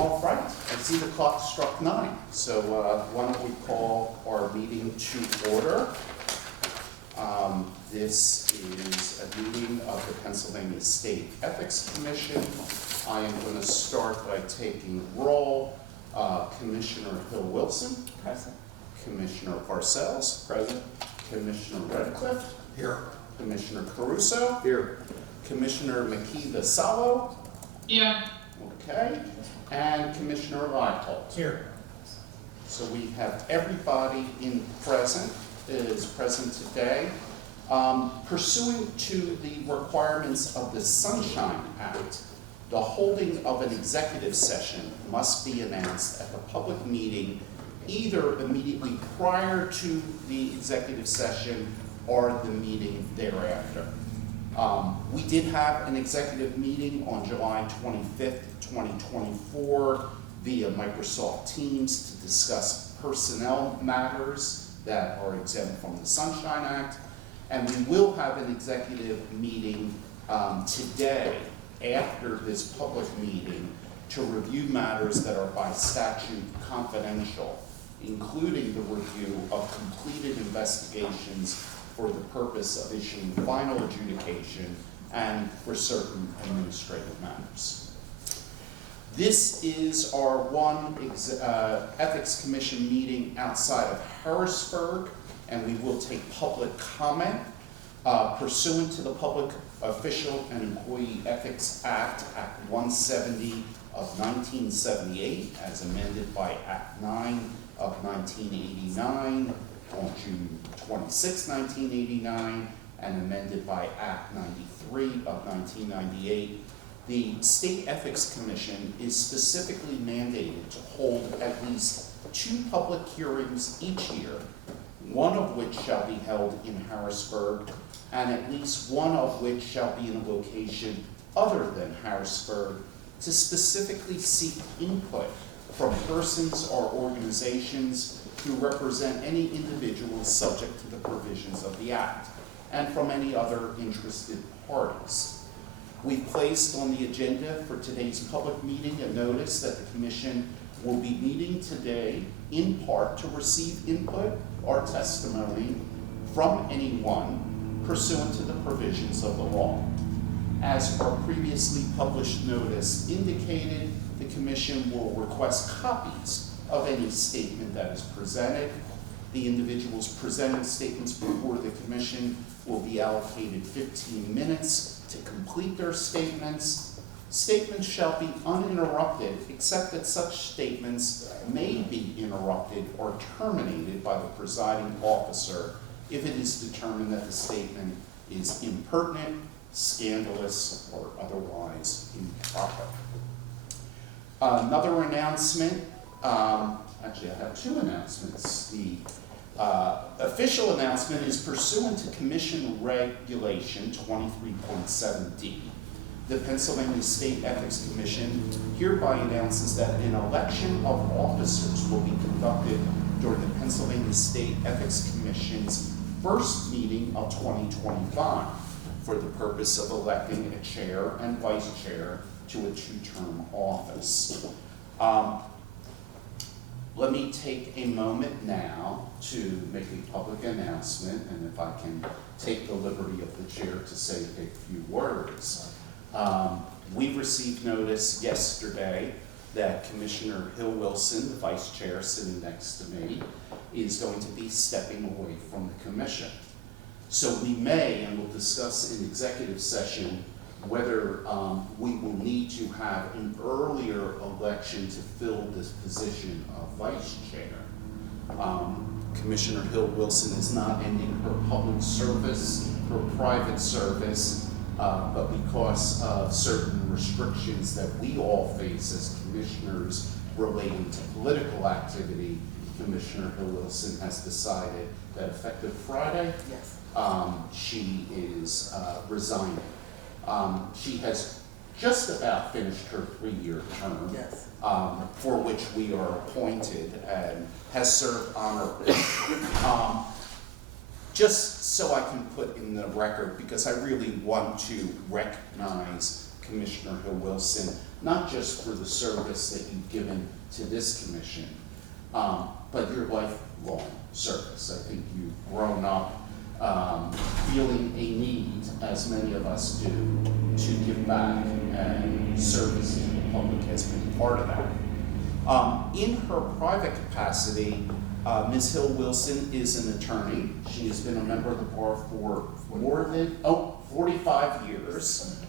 All right, I see the clock struck 9, so why don't we call our meeting to order. This is a meeting of the Pennsylvania State Ethics Commission. I am going to start by taking roll. Commissioner Hill Wilson. Present. Commissioner Parcells. Present. Commissioner Redcliffe. Here. Commissioner Caruso. Here. Commissioner McKee Salo. Yeah. Okay. And Commissioner Leipold. Here. So we have everybody is present today. Pursuant to the requirements of the Sunshine Act, the holding of an executive session must be announced at the public meeting either immediately prior to the executive session or the meeting thereafter. We did have an executive meeting on July 25th, 2024 via Microsoft Teams to discuss personnel matters that are exempt from the Sunshine Act. And we will have an executive meeting today after this public meeting to review matters that are by statute confidential, including the review of completed investigations for the purpose of issuing final adjudication and for certain administrative matters. This is our one Ethics Commission meeting outside of Harrisburg, and we will take public comment pursuant to the Public Official and Employee Ethics Act, Act 170 of 1978, as amended by Act 9 of 1989 on June 26, 1989, and amended by Act 93 of 1998. The State Ethics Commission is specifically mandated to hold at least 2 public hearings each year, one of which shall be held in Harrisburg, and at least one of which shall be in a location other than Harrisburg, to specifically seek input from persons or organizations who represent any individuals subject to the provisions of the Act, and from any other interested parties. We've placed on the agenda for today's public meeting a notice that the Commission will be meeting today in part to receive input or testimony from anyone pursuant to the provisions of the law. As our previously published notice indicated, the Commission will request copies of any statement that is presented. The individuals presenting statements before the Commission will be allocated 15 minutes to complete their statements. Statements shall be uninterrupted, except that such statements may be interrupted or terminated by the presiding officer if it is determined that the statement is impertinent, scandalous, or otherwise improper. Another announcement, actually I have 2 announcements. The official announcement is pursuant to Commission Regulation 23.7D. The Pennsylvania State Ethics Commission hereby announces that an election of officers will be conducted during the Pennsylvania State Ethics Commission's first meeting of 2025 for the purpose of electing a chair and vice chair to a 2-term office. Let me take a moment now to make a public announcement, and if I can take the liberty of the chair to say a few words. We received notice yesterday that Commissioner Hill Wilson, the vice chair sitting next to me, is going to be stepping away from the commission. So we may, and we'll discuss in executive session, whether we will need to have an earlier election to fill this position of vice chair. Commissioner Hill Wilson is not ending her public service, her private service, but because of certain restrictions that we all face as commissioners relating to political activity, Commissioner Hill Wilson has decided that effective Friday, Yes. She is resigning. She has just about finished her 3-year term, Yes. for which we are appointed, and has served honorably. Just so I can put in the record, because I really want to recognize Commissioner Hill Wilson, not just for the service that you've given to this commission, but your lifelong service. I think you've grown up feeling a need, as many of us do, to give back, and service to the public has been part of that. In her private capacity, Ms. Hill Wilson is an attorney. She has been a member of the bar for more than 45 years.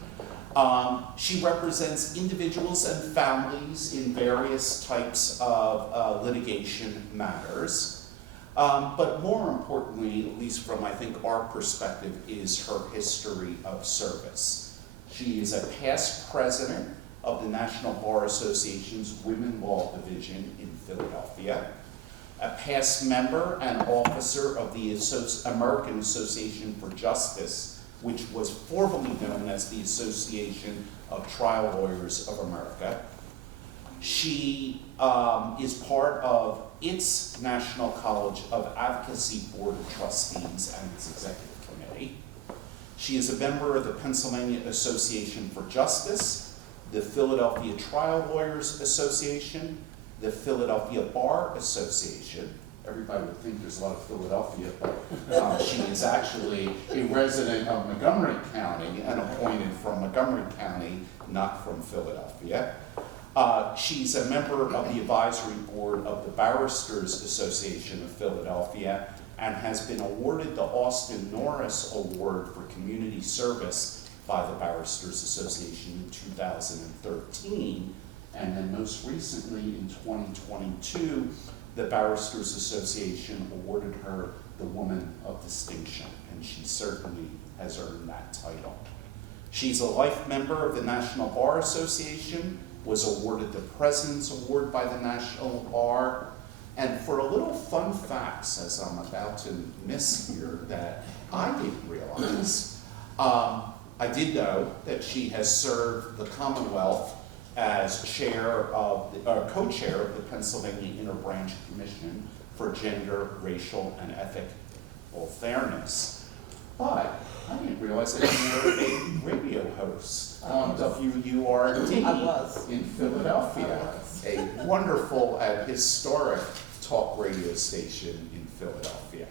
She represents individuals and families in various types of litigation matters. But more importantly, at least from I think our perspective, is her history of service. She is a past president of the National Bar Association's Women Law Division in Philadelphia, a past member and officer of the American Association for Justice, which was formerly known as the Association of Trial Lawyers of America. She is part of its National College of Advocacy Board of Trustees and its executive committee. She is a member of the Pennsylvania Association for Justice, the Philadelphia Trial Lawyers Association, the Philadelphia Bar Association. Everybody would think there's a lot of Philadelphia, but she is actually a resident of Montgomery County and appointed from Montgomery County, not from Philadelphia. She's a member of the advisory board of the Barristers Association of Philadelphia and has been awarded the Austin Norris Award for Community Service by the Barristers Association in 2013. And then most recently in 2022, the Barristers Association awarded her the Woman of Distinction, and she certainly has earned that title. She's a life member of the National Bar Association, was awarded the President's Award by the National Bar, and for a little fun facts, as I'm about to miss here, that I didn't realize, I did know that she has served the Commonwealth as chair of co-chair of the Pennsylvania Interbranch Commission for Gender, Racial, and Ethical Fairness. But I didn't realize that you were a radio host on WURD in Philadelphia, a wonderful and historic talk radio station in Philadelphia.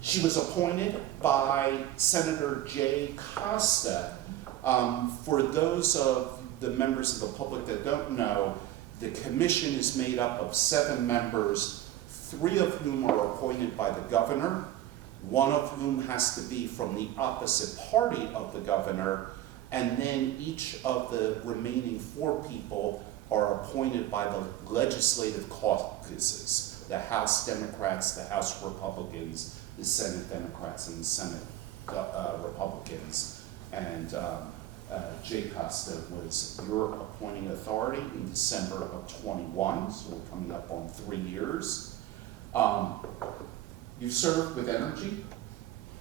She was appointed by Senator Jay Costa. For those of the members of the public that don't know, the commission is made up of 7 members, 3 of whom are appointed by the governor, 1 of whom has to be from the opposite party of the governor, and then each of the remaining 4 people are appointed by the legislative caucuses, the House Democrats, the House Republicans, the Senate Democrats, and the Senate Republicans. And Jay Costa was your appointing authority in December of 21, so we're coming up on 3 years. You've served with energy,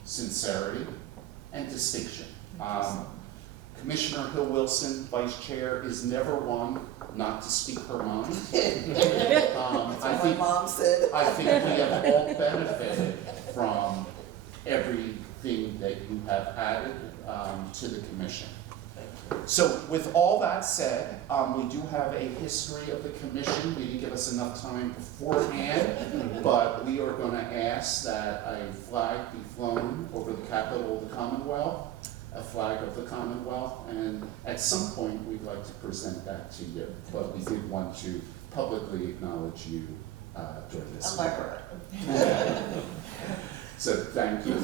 sincerity, and distinction. Commissioner Hill Wilson, Vice Chair, is never one not to speak her mind. I think Mom said. I think we have all benefited from everything that you have added to the commission. So with all that said, we do have a history of the commission. We didn't give us enough time beforehand, but we are going to ask that a flag be flown over the Capitol of the Commonwealth, a flag of the Commonwealth, and at some point we'd like to present that to you. But we did want to publicly acknowledge you during this meeting. So thank you.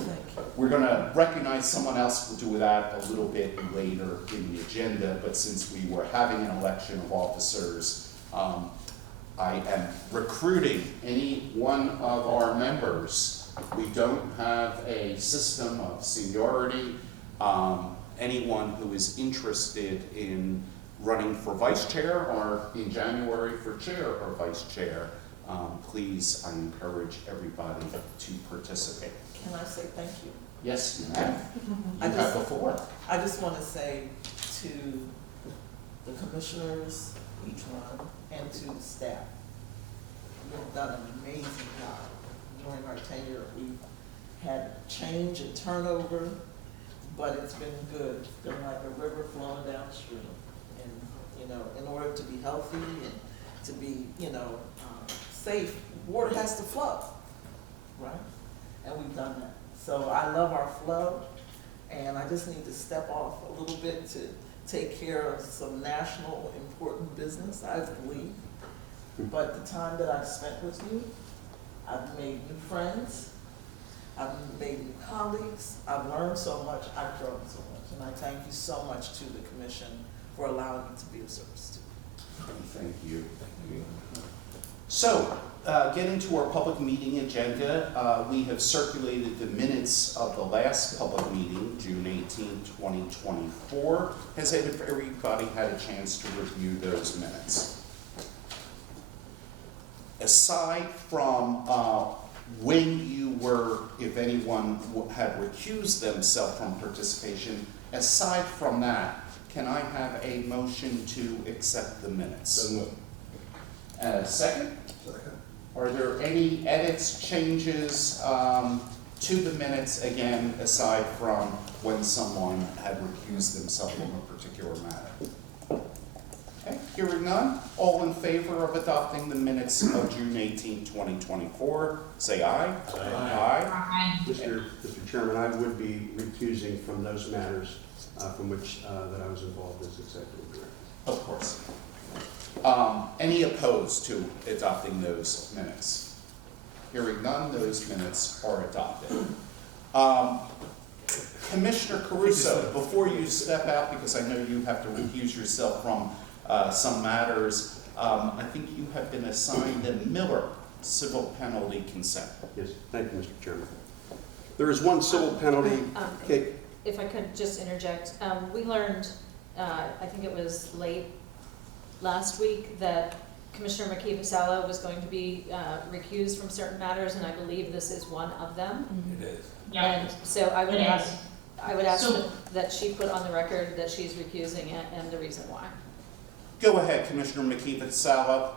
We're going to recognize someone else. We'll do that a little bit later in the agenda, but since we were having an election of officers, I am recruiting any one of our members. We don't have a system of seniority. Anyone who is interested in running for vice chair or in January for chair or vice chair, please, I encourage everybody to participate. Can I say thank you? Yes, you have. You have before. I just want to say to the commissioners, each one, and to the staff, you've done an amazing job during our tenure. We've had change and turnover, but it's been good. It's been like a river flowing downstream. And, you know, in order to be healthy and to be, you know, safe, water has to flow, right? And we've done that. So I love our flow, and I just need to step off a little bit to take care of some national important business, I believe. But the time that I've spent with you, I've made new friends, I've made new colleagues, I've learned so much, I've grown so much, and I thank you so much to the commission for allowing me to be of service to you. Thank you. So, getting to our public meeting agenda, we have circulated the minutes of the last public meeting, June 18, 2024. Has everybody had a chance to review those minutes? Aside from when you were, if anyone had recused themselves from participation, aside from that, can I have a motion to accept the minutes? So moved. Second? Second. Are there any edits, changes to the minutes, again, aside from when someone had recused themselves from a particular matter? Okay, hearing none, all in favor of adopting the minutes of June 18, 2024, say aye. Aye. Mr. Chairman, I would be recusing from those matters from which that I was involved as executive director. Of course. Any opposed to adopting those minutes? Hearing none, those minutes are adopted. Commissioner Caruso, before you step out, because I know you have to recuse yourself from some matters, I think you have been assigned the Miller civil penalty consent. Yes, thank you, Mr. Chairman. There is one civil penalty. Okay. If I could just interject, we learned, I think it was late last week, that Commissioner McKee-Vassallo was going to be recused from certain matters, and I believe this is one of them. It is. Yeah, And so I would it ask, is. So- that she put on the record that she's recusing it and the reason why. Go ahead, Commissioner McKee-Vassallo.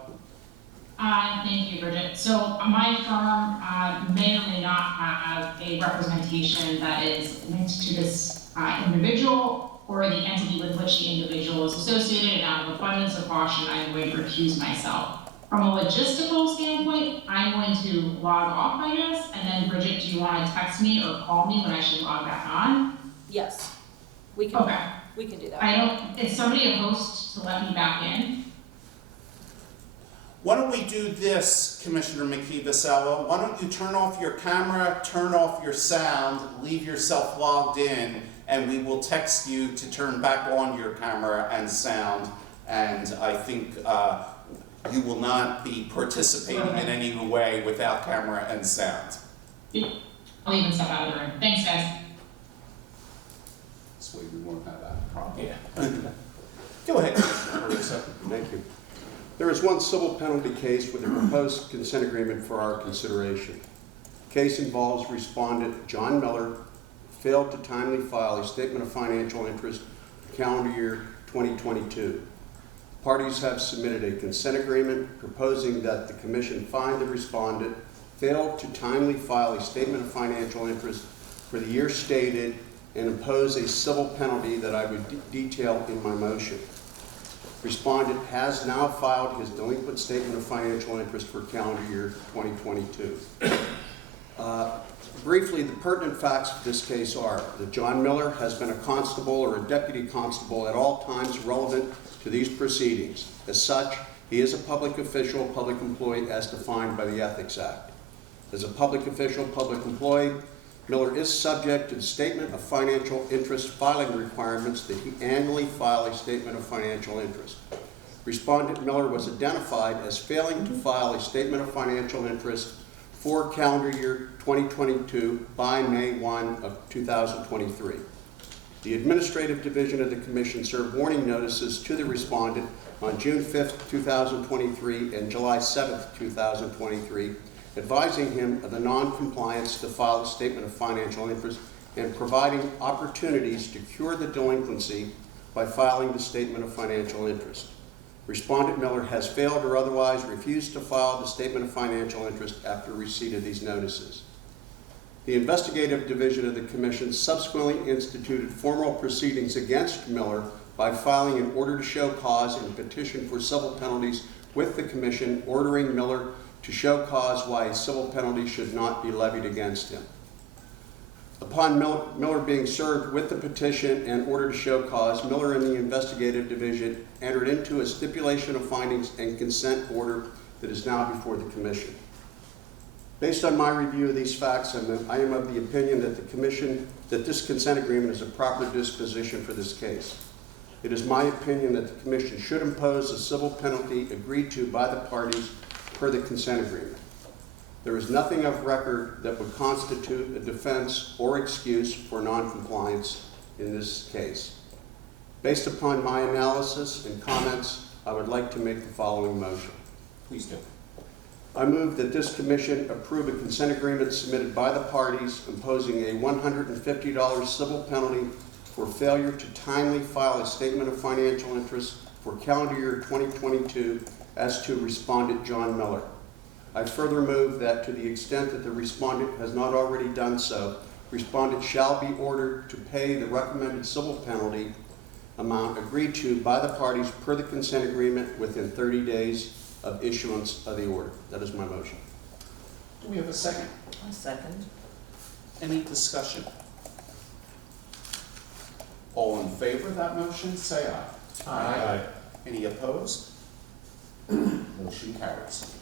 Thank you, Bridget. So my firm may or may not have a representation that is linked to this individual or the entity with which the individual is associated, and out of abundance of caution, I'm going to recuse myself. From a logistical standpoint, I'm going to log off, I guess, and then Bridget, do you want to text me or call me when I should log back on? Yes, we can, Okay. we can do that. I don't, is somebody a host to let me back in? Why don't we do this, Commissioner McKee-Vassallo? Why don't you turn off your camera, turn off your sound, leave yourself logged in, and we will text you to turn back on your camera and sound. And I think you will not be participating in any way without camera and sound. I'll even step out of the room. Thanks, guys. This way we won't have that problem. Yeah. Go ahead, Commissioner Caruso. Thank you. There is one civil penalty case with a proposed consent agreement for our consideration. The case involves respondent John Miller failed to timely file a statement of financial interest for calendar year 2022. Parties have submitted a consent agreement proposing that the commission find the respondent failed to timely file a statement of financial interest for the year stated and impose a civil penalty that I would detail in my motion. Respondent has now filed his delinquent statement of financial interest for calendar year 2022. Briefly, the pertinent facts of this case are that John Miller has been a constable or a deputy constable at all times relevant to these proceedings. As such, he is a public official, public employee as defined by the Ethics Act. As a public official, public employee, Miller is subject to the statement of financial interest filing requirements that he annually file a statement of financial interest. Respondent Miller was identified as failing to file a statement of financial interest for calendar year 2022 by May 1 of 2023. The Administrative Division of the Commission served warning notices to the respondent on June 5th, 2023 and July 7th, 2023, advising him of the non-compliance to file a statement of financial interest and providing opportunities to cure the delinquency by filing the statement of financial interest. Respondent Miller has failed or otherwise refused to file the statement of financial interest after receipt of these notices. The investigative division of the commission subsequently instituted formal proceedings against Miller by filing an order to show cause and petition for civil penalties with the commission, ordering Miller to show cause why a civil penalty should not be levied against him. Upon Miller being served with the petition and order to show cause, Miller and the investigative division entered into a stipulation of findings and consent order that is now before the commission. Based on my review of these facts, I am of the opinion that this consent agreement is a proper disposition for this case. It is my opinion that the commission should impose a civil penalty agreed to by the parties per the consent agreement. There is nothing of record that would constitute a defense or excuse for noncompliance in this case. Based upon my analysis and comments, I would like to make the following motion. Please do. I move that this commission approve a consent agreement submitted by the parties imposing a $150 civil penalty for failure to timely file a statement of financial interest for calendar year 2022 as to respondent John Miller. I further move that to the extent that the respondent has not already done so, respondent shall be ordered to pay the recommended civil penalty amount agreed to by the parties per the consent agreement within 30 days of issuance of the order. That is my motion. Do we have a second? A second. Any discussion? All in favor of that motion, say aye. Aye. Any opposed? Motion carries.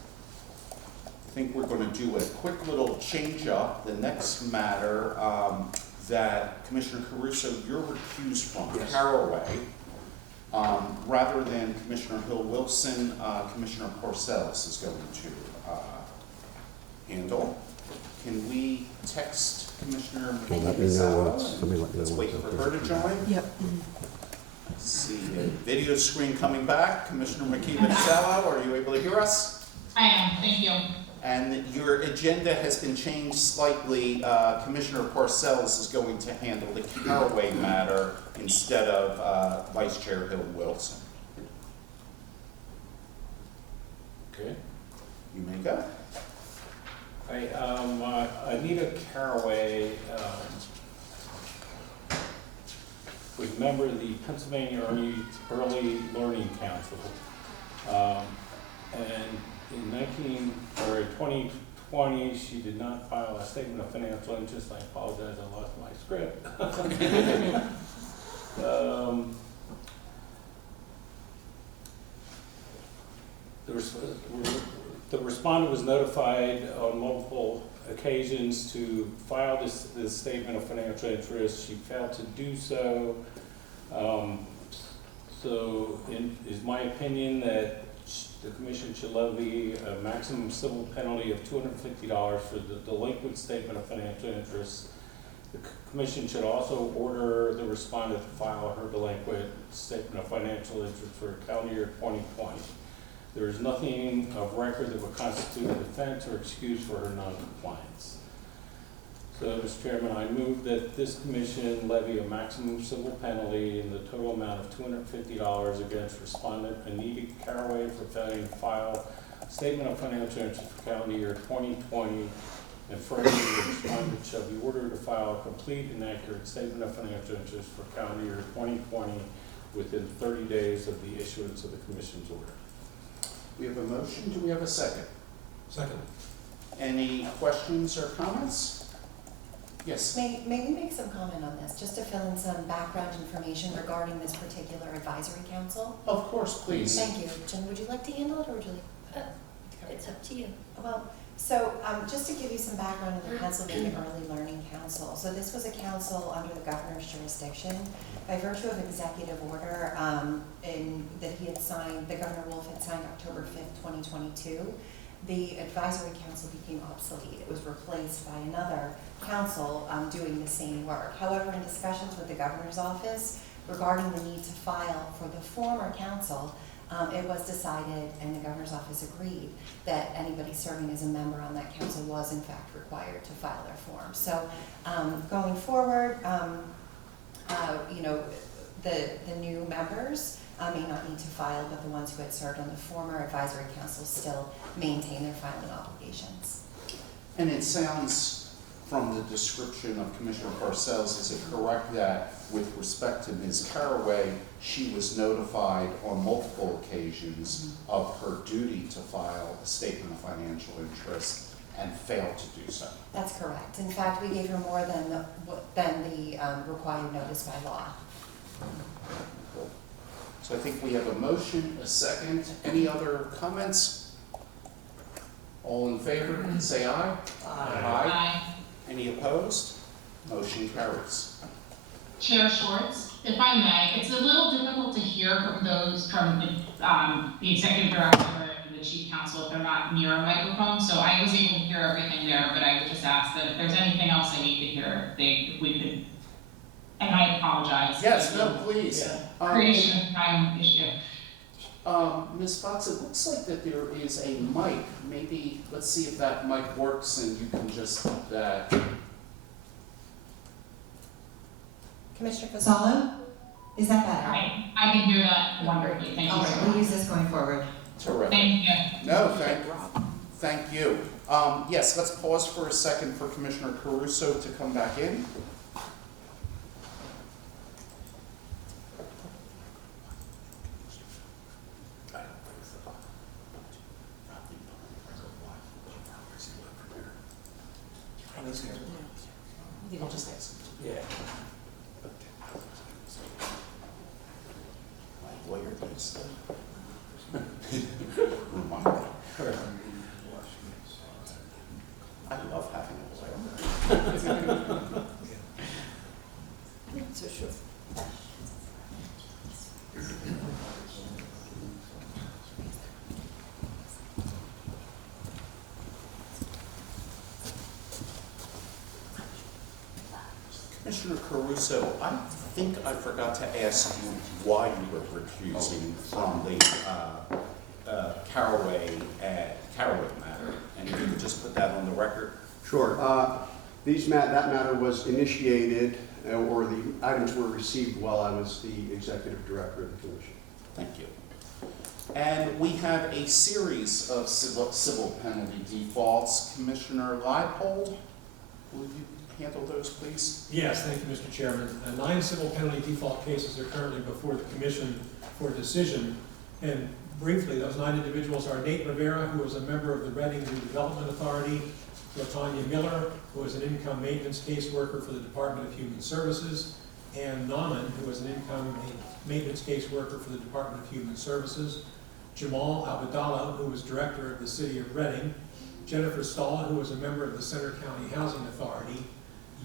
I think we're going to do a quick little change up. The next matter that Commissioner Caruso, you're recused from, Yes. Caraway, rather than Commissioner Hill Wilson, Commissioner Porcels is going to handle. Can we text Commissioner Well, let me know McKee? what's- let me let you Let's know wait what's for up her there. to join. Yep. See a video screen coming back. Commissioner McKee Mitchell, are you able to hear us? I am, thank you. And your agenda has been changed slightly. Commissioner Porcels is going to handle the Caraway matter instead of Vice Chair Hill Wilson. Okay. You may go. Anita Caraway was a member of the Pennsylvania Early Learning Council. And in 2020, she did not file a statement of financial interest. I apologize, I lost my script. The respondent was notified on multiple occasions to file this statement of financial interest. She failed to do so. So is my opinion that the commission should levy a maximum civil penalty of $250 for the delinquent statement of financial interest. The commission should also order the respondent to file her delinquent statement of financial interest for calendar year 2020. There is nothing of record that would constitute a defense or excuse for her noncompliance. So, Mr. Chairman, I move that this commission levy a maximum civil penalty in the total amount of $250 against respondent Anita Caraway for failing to file a statement of financial interest for calendar year 2020, and further, the respondent shall be ordered to file a complete and accurate statement of financial interest for calendar year 2020 within 30 days of the issuance of the commission's order. We have a motion. Do we have a second? Second. Any questions or comments? Yes. May we make some comment on this, just to fill in some background information regarding this particular advisory council? Of course, please. Thank you. Jen, would you like to handle it, or would you like? It's up to you. Well, so just to give you some background on the Pennsylvania Early Learning Council. So this was a council under the governor's jurisdiction by virtue of executive order that he had signed, the Governor Wolf had signed October 5th, 2022. The advisory council became obsolete. It was replaced by another council doing the same work. However, in discussions with the governor's office regarding the need to file for the former council, it was decided, and the governor's office agreed, that anybody serving as a member on that council was in fact required to file their form. So going forward, you know, the new members may not need to file, but the ones who had served on the former advisory council still maintain their filing obligations. And it sounds from the description of Commissioner Parcells, is it correct that with respect to Ms. Caraway, she was notified on multiple occasions of her duty to file a statement of financial interest and failed to do so? That's correct. In fact, we gave her more than the required notice by law. Cool. So I think we have a motion, a second. Any other comments? All in favor, say aye. Aye. Any opposed? Motion carries. Chair Schwartz, if I may, it's a little difficult to hear from the executive director and the chief counsel if they're not near a microphone, so I was able to hear everything there, but I would just ask that if there's anything else I need to hear, if we could, and I apologize. Yes, no, please. Creation of time issue. Ms. Fox, it looks like that there is a mic. Maybe, let's see if that mic works and you can just put that. Commissioner Fasalo, is that better? I can hear that wonderfully, thank you All so right, much. we'll use this going forward. Terrific. Thank you. No, thank you. Yes, let's pause for a second for Commissioner Caruso to come back in. I'll just ask. Yeah. My lawyer needs to remind me. I love having a lawyer. So sure. Commissioner Caruso, I think I forgot to ask you why you were recusing from the Caraway matter, and if you could just put that on the record. Sure. That matter was initiated, or the items were received while I was the executive director of the commission. Thank you. And we have a series of civil penalty defaults. Commissioner Leipold, will you handle those, please? Yes, thank you, Mr. Chairman. 9 civil penalty default cases are currently before the commission for decision. And briefly, those 9 individuals are Nate Rivera, who is a member of the Reading Redevelopment Authority, Latanya Miller, who is an income maintenance caseworker for the Department of Human Services, Ann Nauman, who is an income maintenance caseworker for the Department of Human Services, Jamal Abdallah, who is director of the City of Reading, Jennifer Stahl, who is a member of the Center County Housing Authority,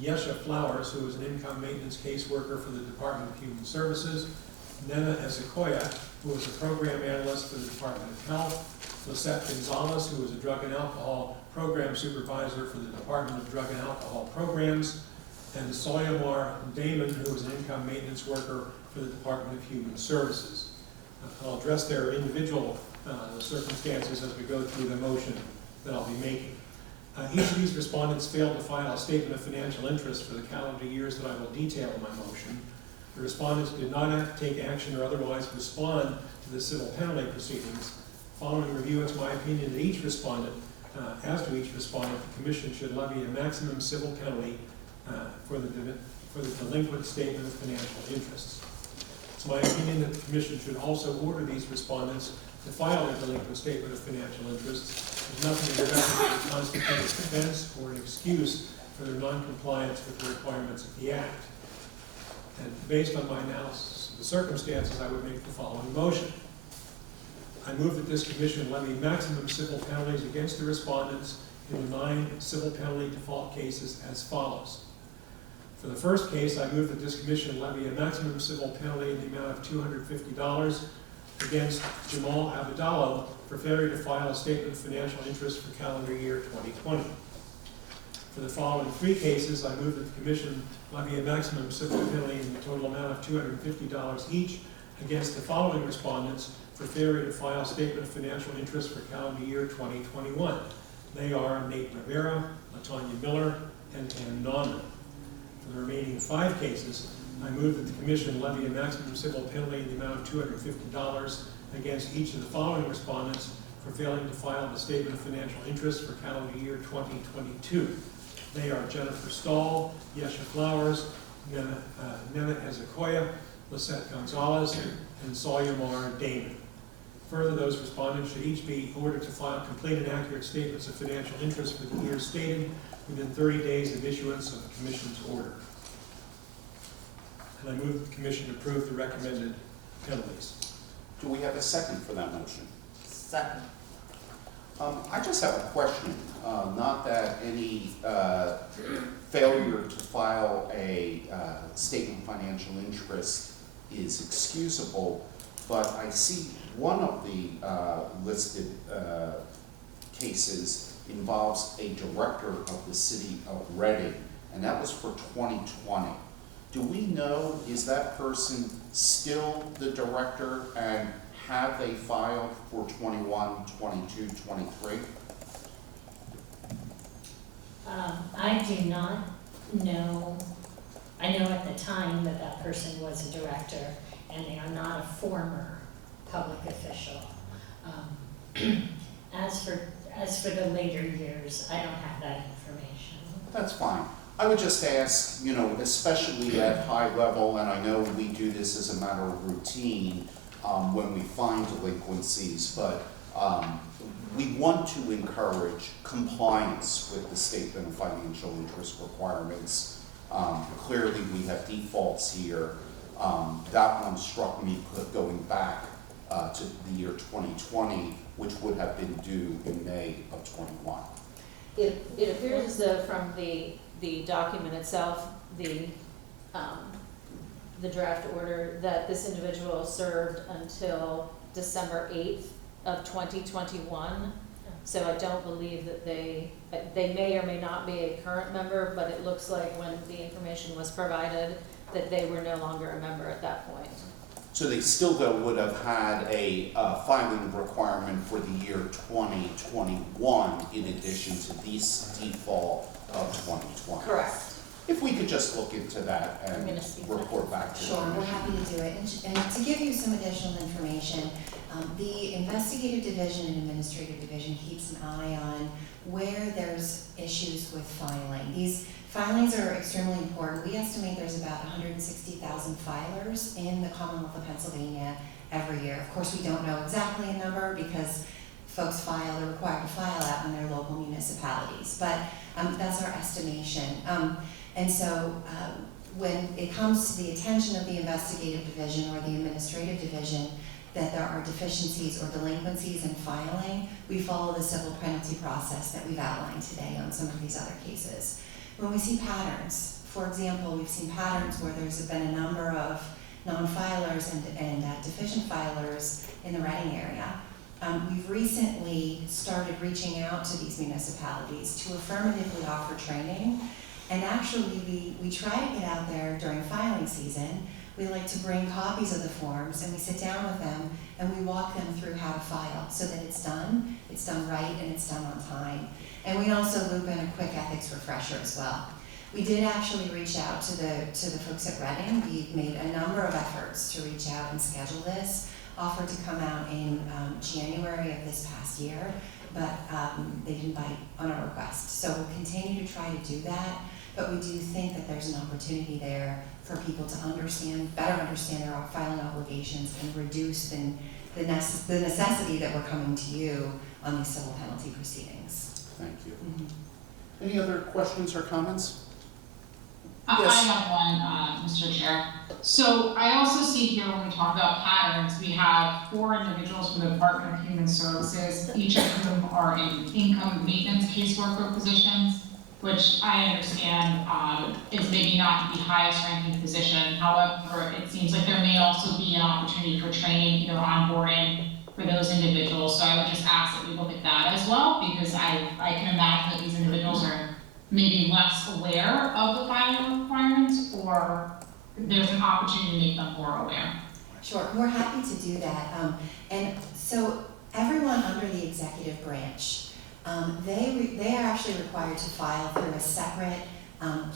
Yesha Flowers, who is an income maintenance caseworker for the Department of Human Services, Nena Ezekoya, who is a program analyst for the Department of Health, Lisette Gonzalez, who is a drug and alcohol program supervisor for the Department of Drug and Alcohol Programs, and Soyamar Damon, who is an income maintenance worker for the Department of Human Services. I'll address their individual circumstances as we go through the motion that I'll be making. Each of these respondents failed to file a statement of financial interest for the calendar years that I will detail in my motion. The respondents did not take action or otherwise respond to the civil penalty proceedings. Following review, it's my opinion that each respondent, the commission should levy a maximum civil penalty for the delinquent statement of financial interests. It's my opinion that the commission should also order these respondents to file a delinquent statement of financial interests. There's nothing in the record that constitutes a defense or an excuse for their non-compliance with the requirements of the Act. And based on my analysis of the circumstances, I would make the following motion. I move that this commission levy maximum civil penalties against the respondents in the 9 civil penalty default cases as follows. For the first case, I move that this commission levy a maximum civil penalty in the amount of $250 against Jamal Abdallah for failure to file a statement of financial interest for calendar year 2020. For the following 3 cases, I move that the commission levy a maximum civil penalty in the total amount of $250 each against the following respondents for failure to file a statement of financial interest for calendar year 2021. They are Nate Rivera, Latanya Miller, and Ann Nauman. For the remaining 5 cases, I move that the commission levy a maximum civil penalty in the amount of $250 against each of the following respondents for failing to file the statement of financial interest for calendar year 2022. They are Jennifer Stahl, Yesha Flowers, Nena Ezekoya, Lisette Gonzalez, and Sawyamar Damon. Further, those respondents should each be ordered to file complete and accurate statements of financial interest for the year stated within 30 days of issuance of the Commission's order. And I move that the Commission approve the recommended penalties. Do we have a second for that motion? Second. I just have a question, not that any failure to file a statement of financial interest is excusable, but I see one of the listed cases involves a director of the city of Reading, and that was for 2020. Do we know, is that person still the director, and have they filed for 21, 22, 23? I do not know. I know at the time that that person was a director, and they are not a former public official. As for the later years, I don't have that information. That's fine. I would just ask, you know, especially at high level, and I know we do this as a matter of routine when we find delinquencies, but we want to encourage compliance with the statement of financial interest requirements. Clearly, we have defaults here. That one struck me going back to the year 2020, which would have been due in May of 21. It appears as though from the document itself, the draft order, that this individual served until December 8th of 2021. So I don't believe that they may or may not be a current member, but it looks like when the information was provided that they were no longer a member at that point. So they still though would have had a filing requirement for the year 2021 in addition to this default of 2020. Correct. If we could just look into that I'm and gonna see that. report back to the Sure, we're commission. happy to do it. And to give you some additional information, the investigative division and administrative division keeps an eye on where there's issues with filing. These filings are extremely important. We estimate there's about 160,000 filers in the Commonwealth of Pennsylvania every year. Of course, we don't know exactly a number because folks they're required to file out in their local municipalities, but that's our estimation. And so when it comes to the attention of the investigative division or the administrative division that there are deficiencies or delinquencies in filing, we follow the civil penalty process that we've outlined today on some of these other cases. When we see patterns, for example, we've seen patterns where there's been a number of non-filers and deficient filers in the Reading area. We've recently started reaching out to these municipalities to affirmatively offer training. And actually, we try to get out there during filing season. We like to bring copies of the forms and we sit down with them and we walk them through how to file so that it's done right, and it's done on time. And we also loop in a quick ethics refresher as well. We did actually reach out to the folks at Reading. We made a number of efforts to reach out and schedule this, offered to come out in January of this past year, but they didn't bite on our request. So we'll continue to try to do that, but we do think that there's an opportunity there for people to better understand their filing obligations and reduce the necessity that we're coming to you on these civil penalty proceedings. Thank you. Mm-hmm. Any other questions or comments? I Yes. have one, Mr. Chair. So I also see here when we talk about patterns, we have 4 individuals from the Department of Human Services, each of whom are in income maintenance caseworker positions, which I understand is maybe not the highest ranking position. However, it seems like there may also be an opportunity for training, onboarding for those individuals. So I would just ask that we look at that as well, because I can imagine that these individuals are maybe less aware of the filing requirements, or there's an opportunity to make them more aware. Sure, we're happy to do that. And so everyone under the executive branch, they are actually required to file through a separate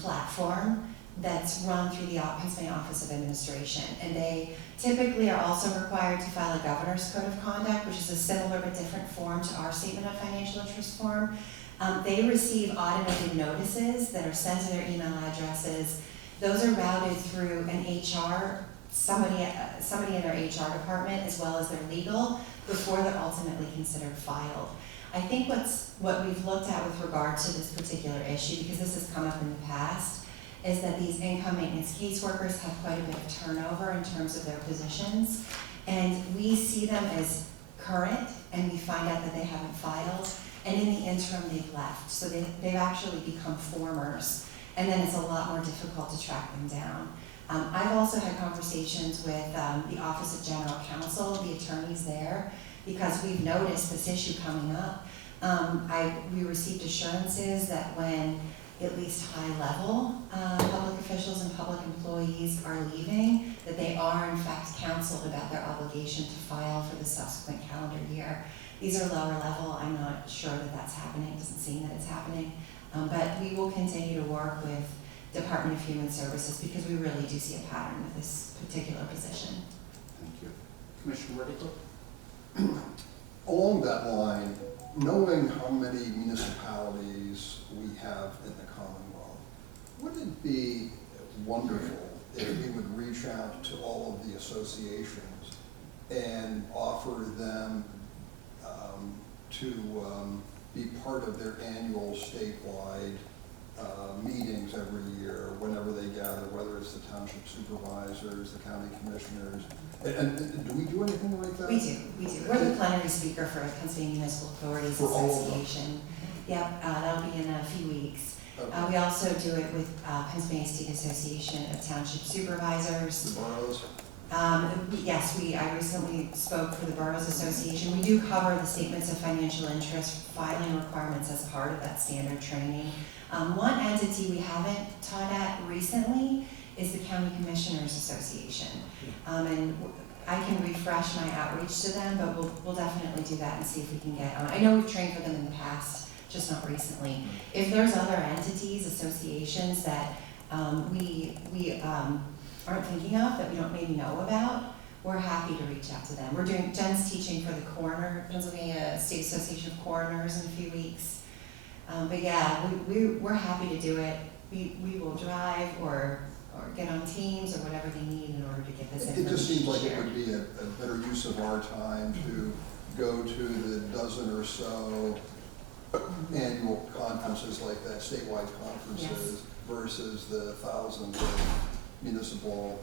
platform that's run through the Pennsylvania Office of Administration. And they typically are also required to file a governor's code of conduct, which is a similar but different form to our statement of financial interest form. They receive automated notices that are sent to their email addresses. Those are routed through an HR, somebody in their HR department, as well as their legal, before they're ultimately considered filed. I think what we've looked at with regard to this particular issue, because this has come up in the past, is that these income maintenance caseworkers have quite a bit of turnover in terms of their positions. And we see them as current, and we find out that they haven't filed. And in the interim, they've left. So they've actually become formers. And then it's a lot more difficult to track them down. I've also had conversations with the Office of General Counsel, the attorneys there, because we've noticed this issue coming up. We received assurances that when at least high-level public officials and public employees are leaving, that they are in fact counseled about their obligation to file for the subsequent calendar year. These are lower level. I'm not sure that that's happening. It doesn't seem that it's happening. But we will continue to work with Department of Human Services because we really do see a pattern with this particular position. Thank you. Commissioner Reddick? Along that line, knowing how many municipalities we have in the Commonwealth, would it be wonderful if we would reach out to all of the associations and offer them to be part of their annual statewide meetings every year, whenever they gather, whether it's the township supervisors, the county commissioners, and do we do anything like that? We do. We're the plenary speaker for Pennsylvania Municipal Authorities For all of them? Association. Yep, that'll be in a few weeks. Okay. We also do it with Pennsylvania State Association of Township Supervisors. The boroughs? Yes, I recently spoke for the Boroughs Association. We do cover the statements of financial interest filing requirements as part of that standard training. One entity we haven't taught at recently is the County Commissioners Association. And I can refresh my outreach to them, but we'll definitely do that and see if we can get on. I know we've trained for them in the past, just not recently. If there's other entities, associations that we aren't thinking of, that we don't maybe know about, we're happy to reach out to them. Jen's teaching for the coroner, Pennsylvania State Association of Coroners in a few weeks. But yeah, we're happy to do it. We will drive or get on Teams or whatever they need in order to get this information It just seems like it shared. would be a better use of our time to go to the dozen or so annual conferences like that, statewide conferences, versus the thousands of municipal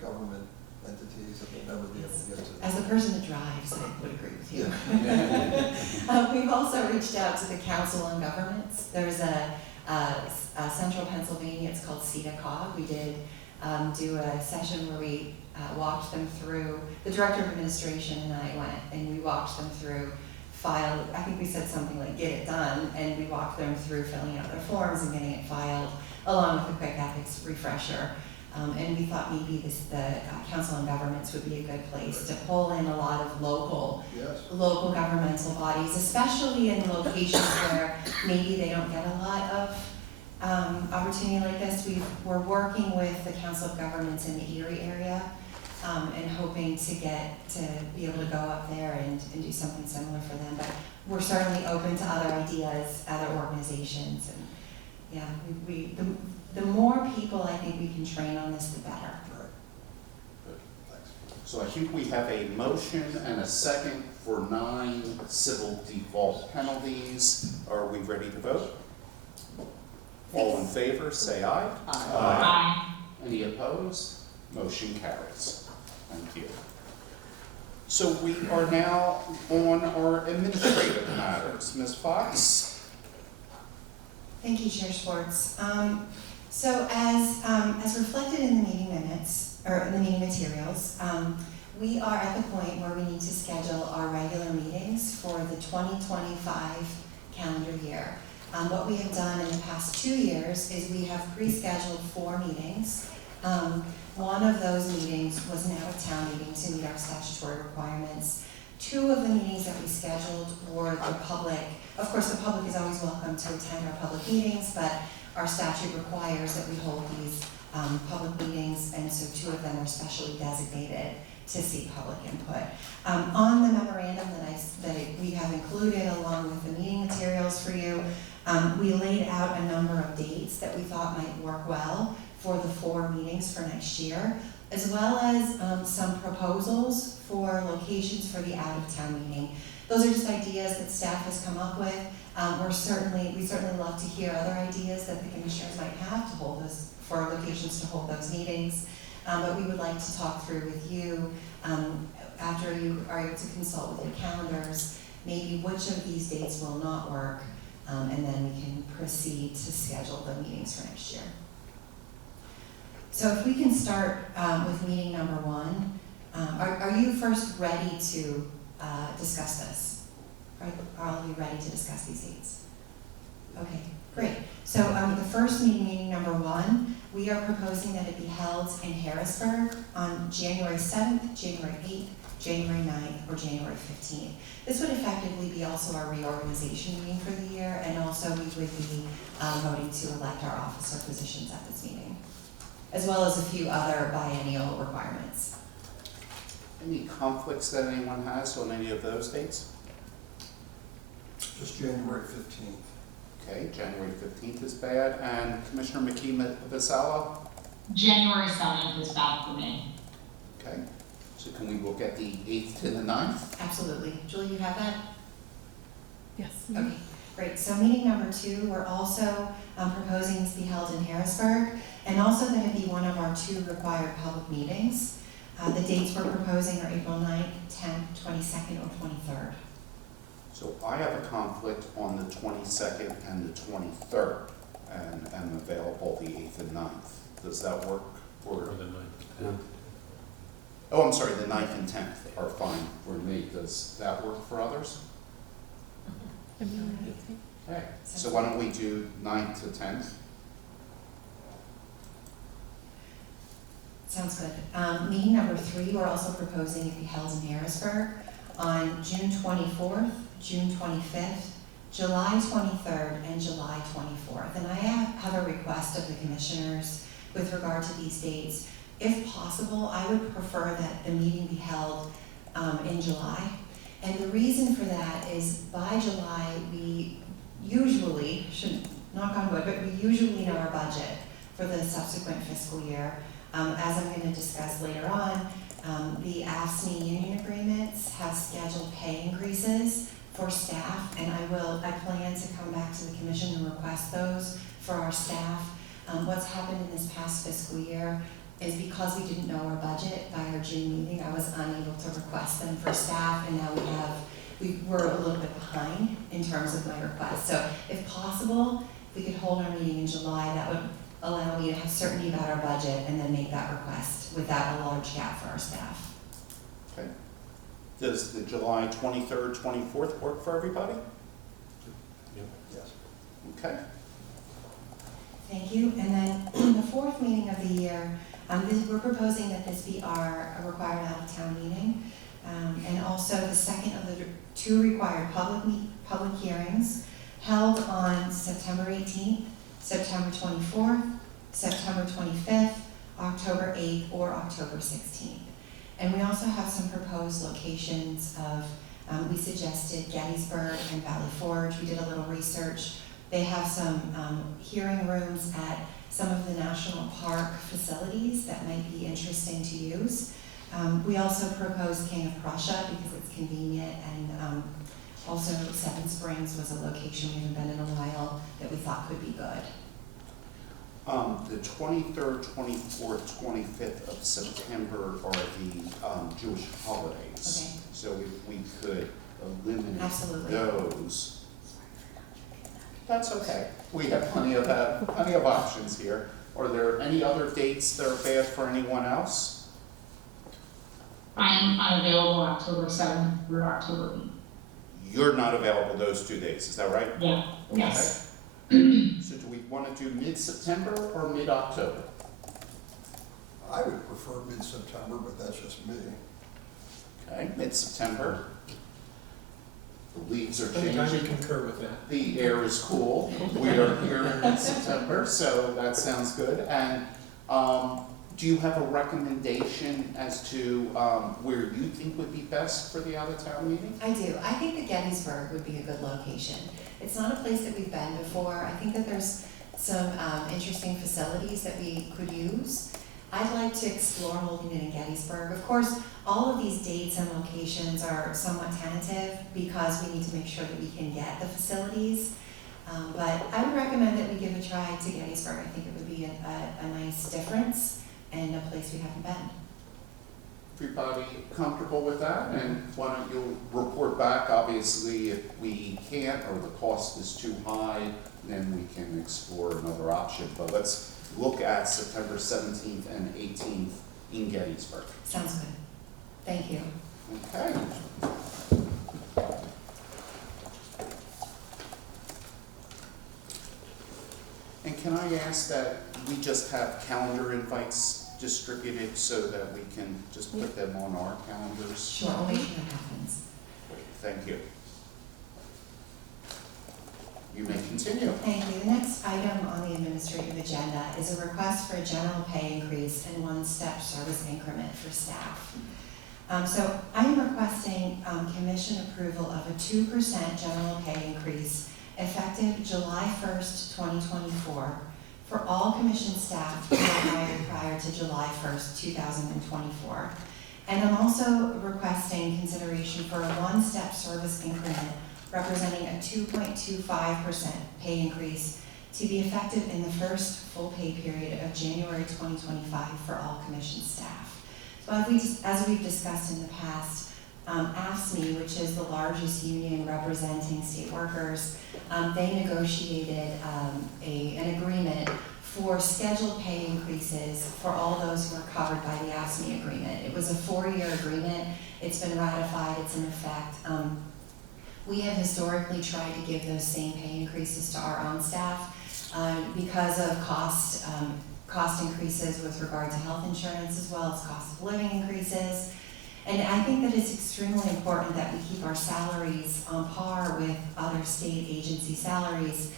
government entities that we'll never be able to get to. As the person that drives, I would agree with you. Yeah. We've also reached out to the Council on Governments. There's a Central Pennsylvania, it's called CEDACOG. We did do a session where we walked them through, the Director of Administration and I went, and we walked them through I think we said something like, get it done, and we walked them through filling out their forms and getting it filed, along with a quick ethics refresher. And we thought maybe the Council on Governments would be a good place to pull in a lot of local governmental bodies, especially in locations where maybe they don't get a lot of opportunity like this. We're working with the Council of Governments in the Erie area and hoping to be able to go up there and do something similar for them. But we're certainly open to other ideas, other organizations, and yeah, the more people I think we can train on this, the better. Right. Good. Thanks. So I think we have a motion and a second for 9 civil default penalties. Are we ready to vote? All in favor, say aye. Aye. Any opposed? Motion carries. Thank you. So we are now on our administrative matters. Ms. Fox? Thank you, Chair Schwartz. So as reflected in the meeting minutes, or in the meeting materials, we are at the point where we need to schedule our regular meetings for the 2025 calendar year. What we have done in the past 2 years is we have pre-scheduled 4 meetings. One of those meetings was an out-of-town meeting to meet our statutory requirements. 2 of the meetings that we scheduled were the public. Of course, the public is always welcome to attend our public meetings, but our statute requires that we hold these public meetings, and so 2 of them are specially designated to seek public input. On the memorandum that we have included along with the meeting materials for you, We laid out a number of dates that we thought might work well for the 4 meetings for next year, as well as some proposals for locations for the out-of-town meeting. Those are just ideas that staff has come up with. We certainly love to hear other ideas that the commissioners might have to hold those, for locations to hold those meetings. But we would like to talk through with you, after you are able to consult with your calendars, maybe which of these dates will not work, and then we can proceed to schedule the meetings for next year. So if we can start with meeting number 1, are you first ready to discuss this? Are all of you ready to discuss these dates? Okay, great. So the first meeting number 1, we are proposing that it be held in Harrisburg on January 7th, January 8th, January 9th, or January 15th. This would effectively be also our reorganization meeting for the year, and also we would be voting to elect our officer positions at this meeting, as well as a few other biennial requirements. Any conflicts that anyone has on any of those dates? Just January 15th. Okay, January 15th is bad, and Commissioner McKee Vassallo? January 7th is bad for me. Okay, so can we look at the 8th to the 9th? Absolutely. Julie, you have that? Yes. Okay, great. So meeting number 2, we're also proposing this be held in Harrisburg, and also that it be one of our 2 required public meetings. The dates we're proposing are April 9th, 10th, 22nd, or 23rd. So I have a conflict on the 22nd and the 23rd, and am available the 8th and 9th. Does that work? Or Or, the 9th. oh, I'm sorry, the 9th and 10th are fine for me. Does that work for others? Okay, so why don't we do 9th to 10th? Sounds good. Meeting number 3, we're also proposing it be held in Harrisburg on June 24th, June 25th, July 23rd, and July 24th. And I have a request of the commissioners with regard to these dates. If possible, I would prefer that the meeting be held in July. And the reason for that is by July, we usually, knock on wood, but we usually know our budget for the subsequent fiscal year. As I'm going to discuss later on, the AFSCME union agreements have scheduled pay increases for staff, and I plan to come back to the commission and request those for our staff. What's happened in this past fiscal year is because we didn't know our budget by our June meeting, I was unable to request them for staff, and now we're a little bit behind in terms of my request. So if possible, if we could hold our meeting in July, that would allow me to have certainty about our budget and then make that request without a large gap for our staff. Okay. Does the July 23rd, 24th work for everybody? Yes. Okay. Thank you. And then the 4th meeting of the year, we're proposing that this be our required out-of-town meeting. And also the second of the 2 required public hearings held on September 18th, September 24th, September 25th, October 8th, or October 16th. And we also have some proposed locations of, we suggested Gettysburg and Valley Forge. We did a little research. They have some hearing rooms at some of the national park facilities that might be interesting to use. We also proposed King of Prussia because it's convenient, and also Seven Springs was a location we haven't been in a while that we thought could be good. The 23rd, 24th, 25th of September are the Jewish holidays. Okay. So if we could eliminate Absolutely. those. That's okay. We have plenty of options here. Are there any other dates that are bad for anyone else? I am unavailable October 7th through October 8th. You're not available those 2 days, is that right? Yeah, yes. So do we want to do mid-September or mid-October? I would prefer mid-September, but that's just me. Okay, mid-September. The leaves are I think I would changing. concur with that. The air is cool. We are here in mid-September, so that sounds good. And do you have a recommendation as to where you think would be best for the out-of-town meeting? I do. I think the Gettysburg would be a good location. It's not a place that we've been before. I think that there's some interesting facilities that we could use. I'd like to explore holding it in Gettysburg. Of course, all of these dates and locations are somewhat tentative because we need to make sure that we can get the facilities. But I would recommend that we give a try to Gettysburg. I think it would be a nice difference and a place we haven't been. Everybody comfortable with that? And why don't you report back? Obviously, if we can't or the cost is too high, then we can explore another option. But let's look at September 17th and 18th in Gettysburg. Sounds good. Thank you. Okay. And can I ask that we just have calendar invites distributed so that we can just put them on our calendars? Sure, I'll make sure that happens. Thank you. You may continue. Thank you. The next item on the administrative agenda is a request for a general pay increase and one-step service increment for staff. So I am requesting commission approval of a 2% general pay increase effective July 1st, 2024 for all commission staff who were hired prior to July 1st, 2024. And I'm also requesting consideration for a one-step service increment representing a 2.25% pay increase to be effective in the first full pay period of January 2025 for all commission staff. So as we've discussed in the past, AFSCME, which is the largest union representing state workers, they negotiated an agreement for scheduled pay increases for all those who are covered by the AFSCME agreement. It was a 4-year agreement. It's been ratified. It's in effect. We have historically tried to give those same pay increases to our own staff because of cost increases with regard to health insurance as well as cost of living increases. And I think that it's extremely important that we keep our salaries on par with other state agency salaries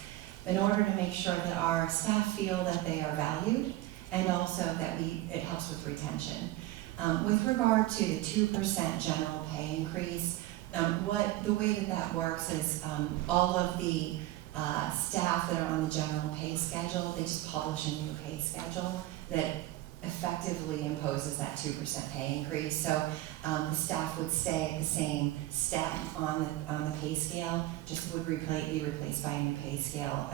in order to make sure that our staff feel that they are valued and also that it helps with retention. With regard to the 2% general pay increase, the way that works is all of the staff that are on the general pay schedule, they just publish a new pay schedule that effectively imposes that 2% pay increase. So the staff would stay at the same step on the pay scale, just would be replaced by a new pay scale,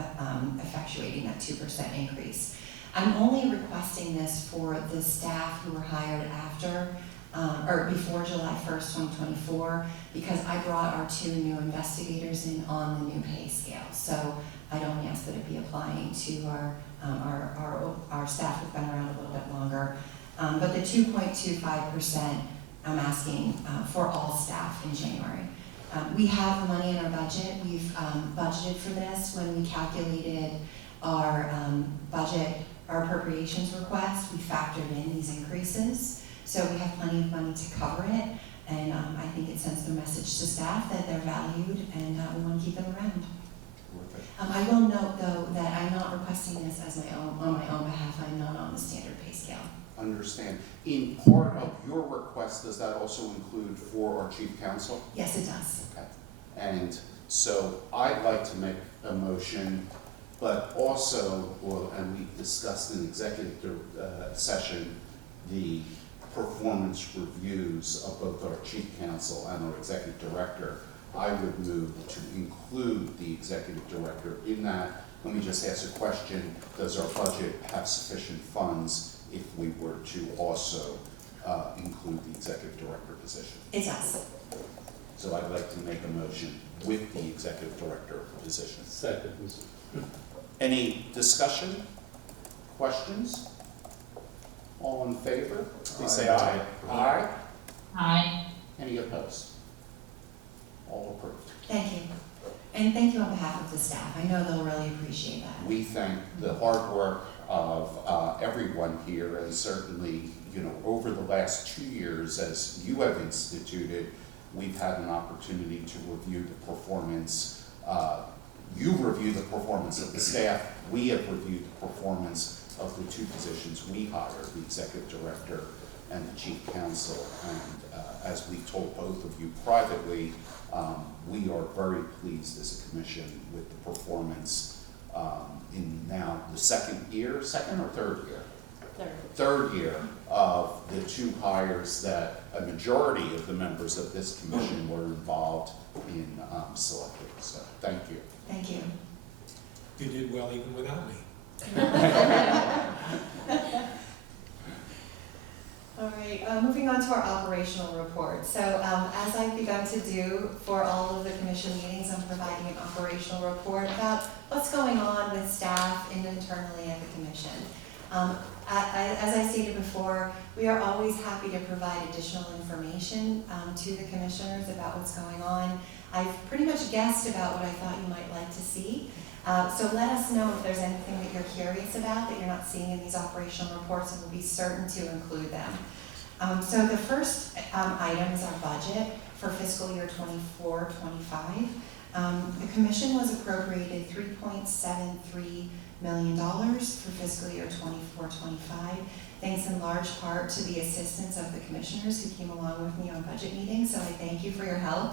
effectuating that 2% increase. I'm only requesting this for the staff who were hired after or before July 1st, 2024, because I brought our 2 new investigators in on the new pay scale. So I'd only ask that it be applying to our staff who've been around a little bit longer. But the 2.25%, I'm asking for all staff in January. We have the money in our budget. We've budgeted for this when we calculated our budget, our appropriations request. We factored in these increases. So we have plenty of money to cover it. And I think it sends the message to staff that they're valued and we want to keep them around. I will note, though, that I'm not requesting this as on my own behalf. I'm not on the standard pay scale. Understand. In part of your request, does that also include for our chief counsel? Yes, it does. Okay. And so I'd like to make a motion, but also, and we discussed in executive session, the performance reviews of both our chief counsel and our executive director. I would move to include the executive director in that. Let me just ask a question. Does our budget have sufficient funds if we were to also include the executive director position? It does. So I'd like to make a motion with the executive director position. Second. Any discussion, questions? All in favor, please say aye. Aye. Aye. Any opposed? All approved. Thank you. And thank you on behalf of the staff. I know they'll really appreciate that. We thank the hard work of everyone here, and certainly, over the last 2 years, as you have instituted, we've had an opportunity to review the performance. You review the performance of the staff. We have reviewed the performance of the 2 positions we hired, the executive director and the chief counsel. And as we told both of you privately, we are very pleased as a commission with the performance in now the second or third year? Third year of the two hires that a majority of the members of this commission were involved in selecting. So thank you. Thank you. You did well even without me. All right, moving on to our operational report. So as I've begun to do for all of the commission meetings, I'm providing an operational report about what's going on with staff and internally at the commission. As I stated before, we are always happy to provide additional information to the commissioners about what's going on. I've pretty much guessed about what I thought you might like to see. So let us know if there's anything that you're curious about that you're not seeing in these operational reports, and we'll be certain to include them. So the first item is our budget for fiscal year 24-25. The commission was appropriated $3.73 million for fiscal year 24-25, thanks in large part to the assistance of the commissioners who came along with me on budget meetings, so I thank you for your help.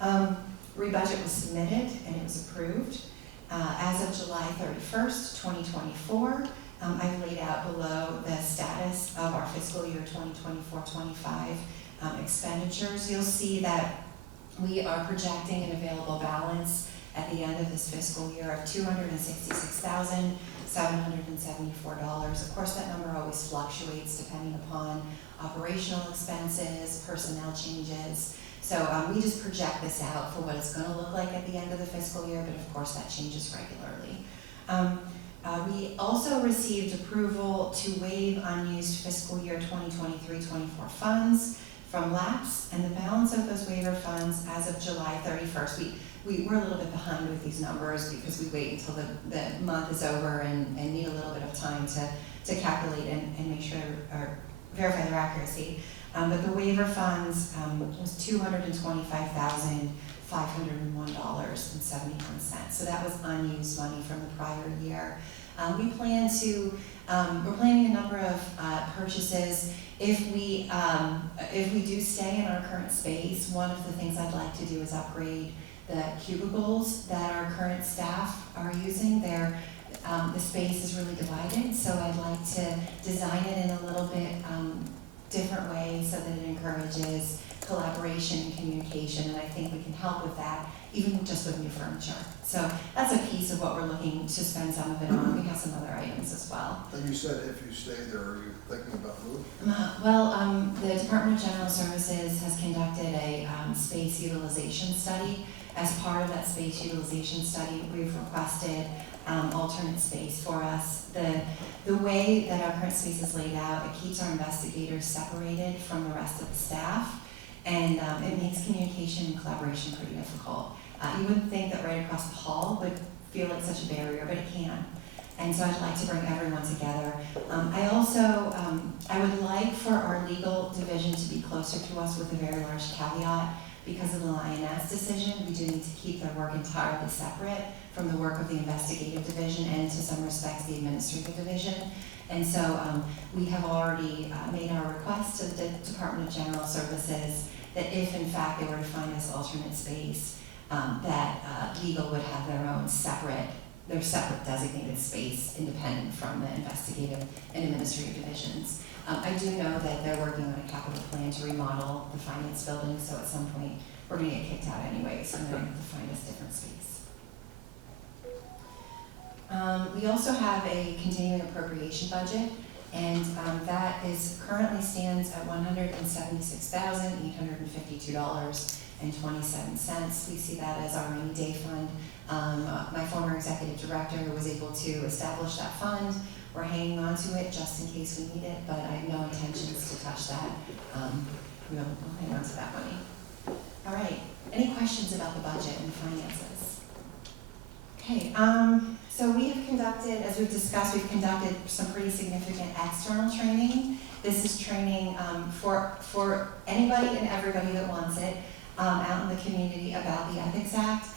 Rebudget was submitted and it was approved. As of July 31st, 2024, I've laid out below the status of our fiscal year 2024-25 expenditures. You'll see that we are projecting an available balance at the end of this fiscal year of $266,774. Of course, that number always fluctuates depending upon operational expenses, personnel changes. So we just project this out for what it's going to look like at the end of the fiscal year, but of course that changes regularly. We also received approval to waive unused fiscal year 2023-24 funds from LAPS, and the balance of those waiver funds as of July 31st. We're a little bit behind with these numbers because we wait until the month is over and need a little bit of time to calculate and make sure or verify their accuracy. But the waiver funds was $225,501.71. So that was unused money from the prior year. We're planning a number of purchases. If we do stay in our current space, one of the things I'd like to do is upgrade the cubicles that our current staff are using. The space is really divided, so I'd like to design it in a little bit different way so that it encourages collaboration and communication, and I think we can help with that, even just with new furniture. So that's a piece of what we're looking to spend some of it on. We have some other items as well. And you said if you stay there, are you thinking about moving? The Department of General Services has conducted a space utilization study. As part of that space utilization study, we've requested alternate space for us. The way that our current space is laid out, it keeps our investigators separated from the rest of the staff, and it makes communication and collaboration pretty difficult. You wouldn't think that right across the hall would feel like such a barrier, but it can. And so I'd like to bring everyone together. I would like for our legal division to be closer to us with a very large caveat. Because of the Lioness decision, we do need to keep their work entirely separate from the work of the investigative division and to some respects the administrative division. And so we have already made our request to the Department of General Services that if in fact they were to find this alternate space, that legal would have their separate designated space independent from the investigative and administrative divisions. I do know that they're working on a capital plan to remodel the finance building, so at some point we're going to get kicked out anyway, so they're going to have to find us different space. We also have a continuing appropriation budget, and that currently stands at $176,852.27. We see that as our rainy day fund. My former executive director was able to establish that fund. We're hanging on to it just in case we need it, but I have no intentions to touch that. We'll hang on to that money. All right, any questions about the budget and finances? Okay, so we have conducted, as we've discussed, we've conducted some pretty significant external training. This is training for anybody and everybody that wants it out in the community about the Ethics Act.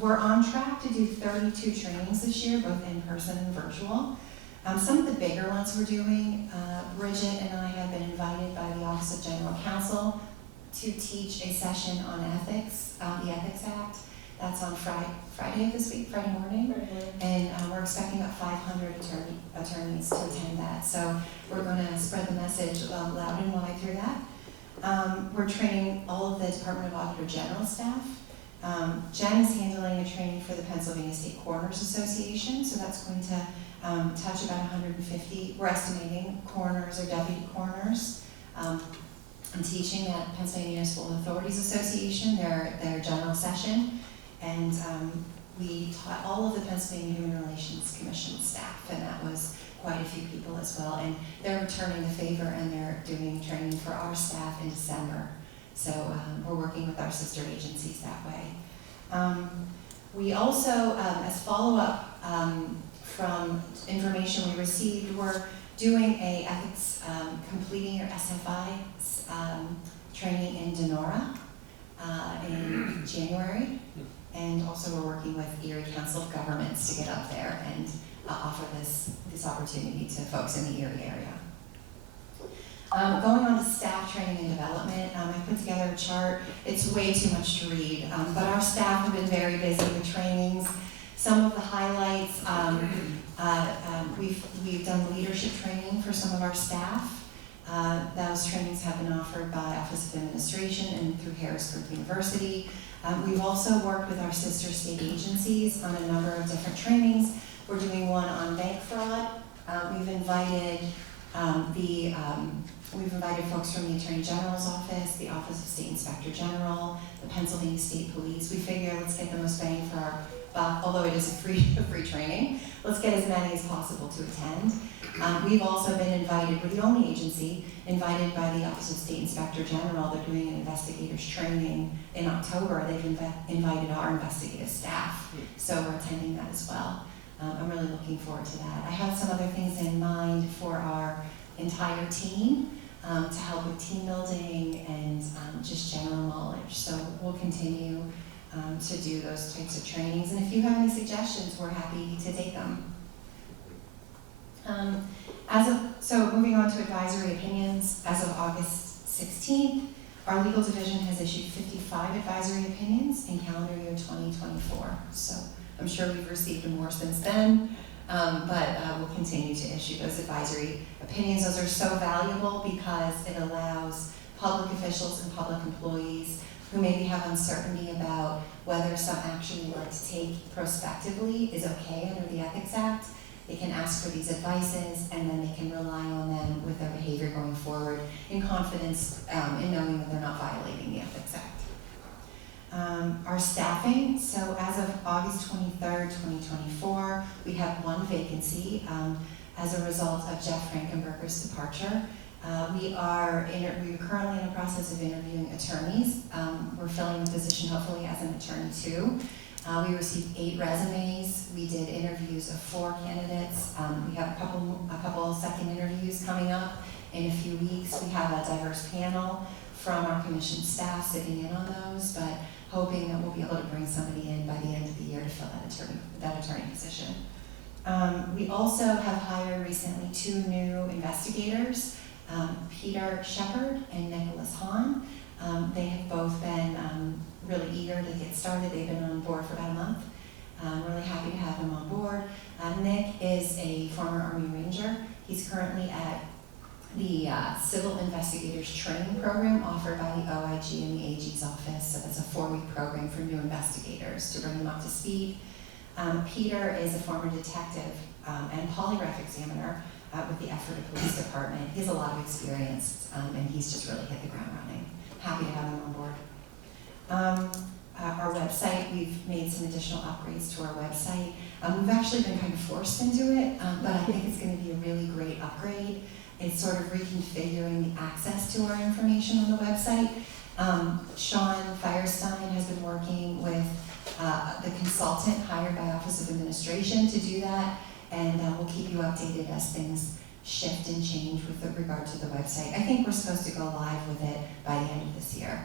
We're on track to do 32 trainings this year, both in person and virtual. Some of the bigger ones we're doing, Bridget and I have been invited by the Office of General council to teach a session on ethics, the Ethics Act. That's on Friday of this week, Friday morning. And we're expecting about 500 attorneys to attend that. So we're going to spread the message loud and wide through that. We're training all of the Department of Auditor General staff. Jen is handling the training for the Pennsylvania State Coroners Association, so that's going to touch about 150, we're estimating, coroners or deputy coroners. I'm teaching at Pennsylvania Municipal Authorities Association, their general session, and we taught all of the Pennsylvania Human Relations Commission staff, and that was quite a few people as well, and they're returning the favor and they're doing training for our staff in December. So we're working with our sister agencies that way. We also, as follow-up from information we received, we're doing a ethics, completing your SFI training in Denora in January. And also we're working with Erie Council of Governments to get up there and offer this opportunity to folks in the Erie area. Going on to staff training and development, I put together a chart. It's way too much to read, but our staff have been very busy with trainings. Some of the highlights, we've done leadership training for some of our staff. Those trainings have been offered by Office of Administration and through Harrisburg University. We've also worked with our sister state agencies on a number of different trainings. We're doing one on bank fraud. We've invited folks from the Attorney General's office, the Office of State Inspector General, the Pennsylvania State Police. We figure let's get the most bang for our buck, although it is a free training. Let's get as many as possible to attend. We've also been invited, we're the only agency invited by the Office of State Inspector General. They're doing an investigators training in October. They've invited our investigative staff, so we're attending that as well. I'm really looking forward to that. I have some other things in mind for our entire team to help with team building and just general knowledge. So we'll continue to do those types of trainings. And if you have any suggestions, we're happy to take them. So moving on to advisory opinions, as of August 16th, our legal division has issued 55 advisory opinions in calendar year 2024. So I'm sure we've received more since then, but we'll continue to issue those advisory opinions. Those are so valuable because it allows public officials and public employees who maybe have uncertainty about whether some action we'd like to take prospectively is okay under the Ethics Act. They can ask for these advices, and then they can rely on them with their behavior going forward in confidence, in knowing that they're not violating the Ethics Act. Our staffing, so as of August 23rd, 2024, we have one vacancy as a result of Jeff Frankenberger's departure. We are currently in the process of interviewing attorneys. We're filling the position hopefully as an attorney too. We received 8 resumes. We did interviews of 4 candidates. We have a couple second interviews coming up in a few weeks. We have a diverse panel from our commission staff sitting in on those, but hoping that we'll be able to bring somebody in by the end of the year to fill that attorney position. We also have hired recently 2 new investigators, Peter Shepard and Nicholas Hahn. They have both been really eager to get started. They've been on board for about a month. I'm really happy to have them on board. Nick is a former Army Ranger. He's currently at the Civil Investigators Training Program offered by the OIG and the AG's office. So that's a 4-week program for new investigators to bring them up to speed. Peter is a former detective and polygraph examiner with the Ephrata Police Department. He has a lot of experience, and he's just really hit the ground running. Happy to have him on board. Our website, we've made some additional upgrades to our website. We've actually been kind of forced into it, but I think it's going to be a really great upgrade. It's sort of reconfiguring the access to our information on the website. Sean Firestein has been working with the consultant hired by Office of Administration to do that, and we'll keep you updated as things shift and change with regard to the website. I think we're supposed to go live with it by the end of this year.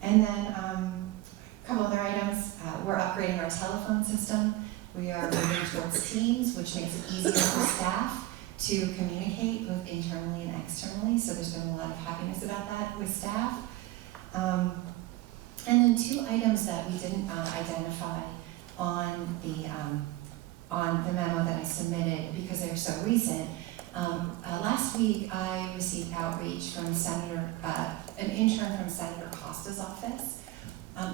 And then a couple other items. We're upgrading our telephone system. We are moving towards Teams, which makes it easier for staff to communicate both internally and externally. So there's been a lot of happiness about that. with staff. And then 2 items that we didn't identify on the memo that I submitted because they're so recent. Last week, I received outreach from an intern from Senator Costa's office.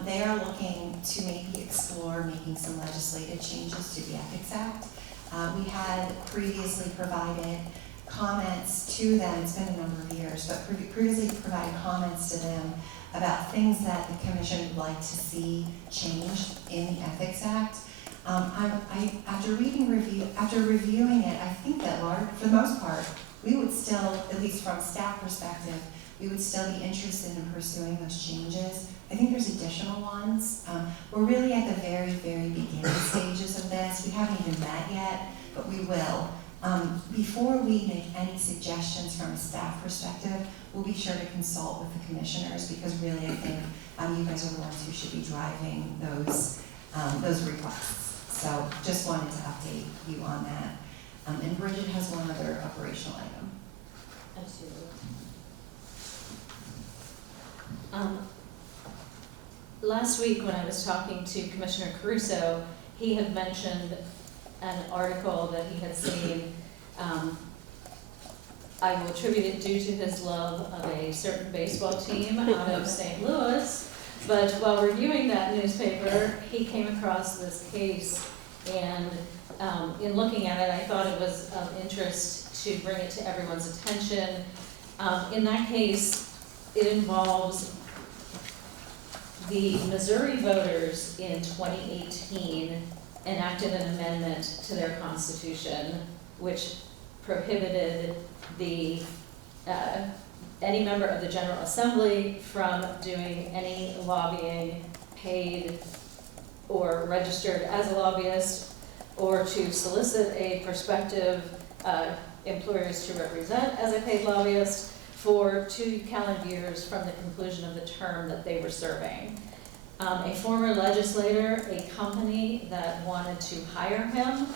They are looking to maybe explore making some legislative changes to the Ethics Act. We had previously provided comments to them, it's been a number of years, but previously provided comments to them about things that the commission would like to see changed in the Ethics Act. After reviewing it, I think that for the most part, we would still, at least from staff perspective, we would still be interested in pursuing those changes. I think there's additional ones. We're really at the very, very beginning stages of this. We haven't even met yet, but we will. Before we make any suggestions from a staff perspective, we'll be sure to consult with the commissioners because really I think you guys are the ones who should be driving those requests. So just wanted to update you on that. And Bridget has one other operational item. Absolutely. Last week when I was talking to Commissioner Caruso, he had mentioned an article that he had seen. I will attribute it due to his love of a certain baseball team out of St. Louis. But while reviewing that newspaper, he came across this case, and in looking at it, I thought it was of interest to bring it to everyone's attention. In that case, it involves the Missouri voters in 2018 enacted an amendment to their constitution which prohibited any member of the General Assembly from doing any lobbying paid or registered as a lobbyist, or to solicit a prospective employers to represent as a paid lobbyist for 2 calendar years from the conclusion of the term that they were serving. A former legislator, a company that wanted to hire him,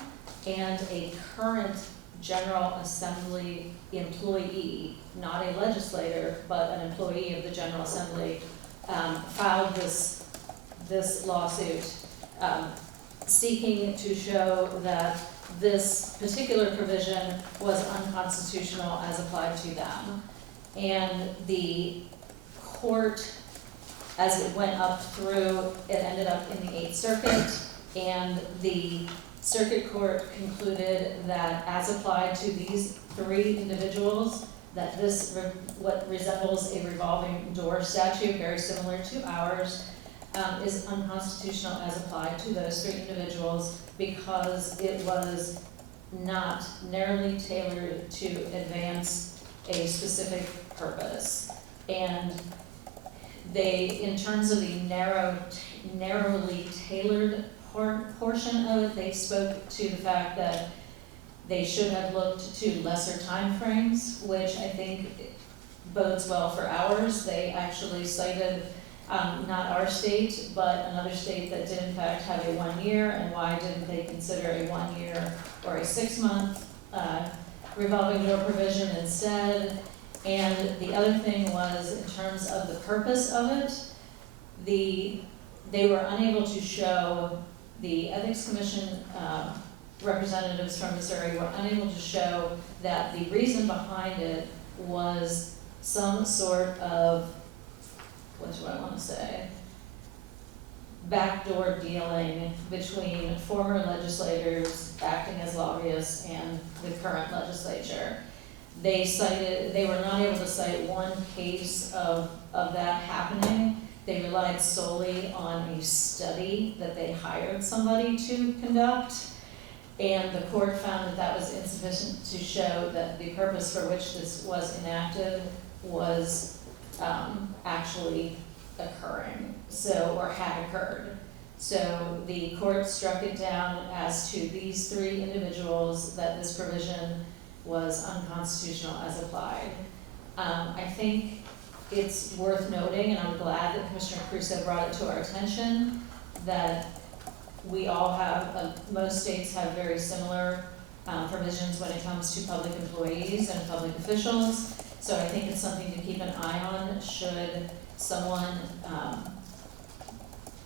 and a current General Assembly employee, not a legislator, but an employee of the General Assembly, filed this lawsuit seeking to show that this particular provision was unconstitutional as applied to them. And the court, as it went up through, it ended up in the 8th Circuit, and the Circuit Court concluded that as applied to these 3 individuals, that this, what resembles a revolving door statute, very similar to ours, is unconstitutional as applied to those 3 individuals because it was not narrowly tailored to advance a specific purpose. And they, in terms of the narrowly tailored portion of it, they spoke to the fact that they should have looked to lesser timeframes, which I think bodes well for ours. They actually cited not our state, but another state that did in fact have a 1 year, and why didn't they consider a 1 year or a 6-month revolving door provision instead? And the other thing was, in terms of the purpose of it, they were unable to show, the Ethics Commission representatives from Missouri were unable to show that the reason behind it was some sort of, what do I want to say, backdoor dealing between former legislators acting as lobbyists and the current legislature. They were not able to cite one case of that happening. They relied solely on a study that they hired somebody to conduct, and the court found that that was insufficient to show that the purpose for which this was enacted was actually occurring, or had occurred. So the court struck it down as to these 3 individuals that this provision was unconstitutional as applied. I think it's worth noting, and I'm glad that Commissioner Caruso brought it to our attention, that we all have, most states have very similar provisions when it comes to public employees and public officials. So I think it's something to keep an eye on should someone,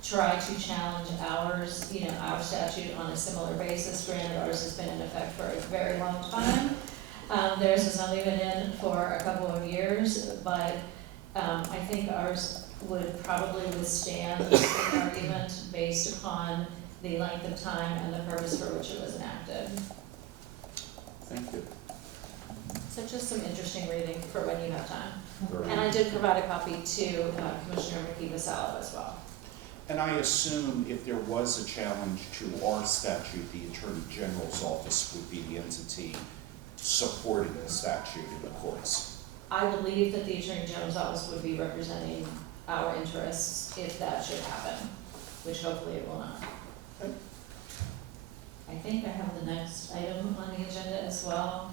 try to challenge ours, our statute on a similar basis. Granted, ours has been in effect for a very long time. Theirs has only been in for a couple of years, but, I think ours would probably withstand an argument based upon the length of time and the purpose for which it was enacted. Thank you. So just some interesting reading for when you have time. Very And I did provide a copy to Commissioner McKee-Vassallo as well. And I assume if there was a challenge to our statute, the Attorney General's office would be the entity supporting the statute in the courts. I believe that the Attorney General's office would be representing our interests if that should happen, which hopefully it will not. Okay. I think I have the next item on the agenda as well.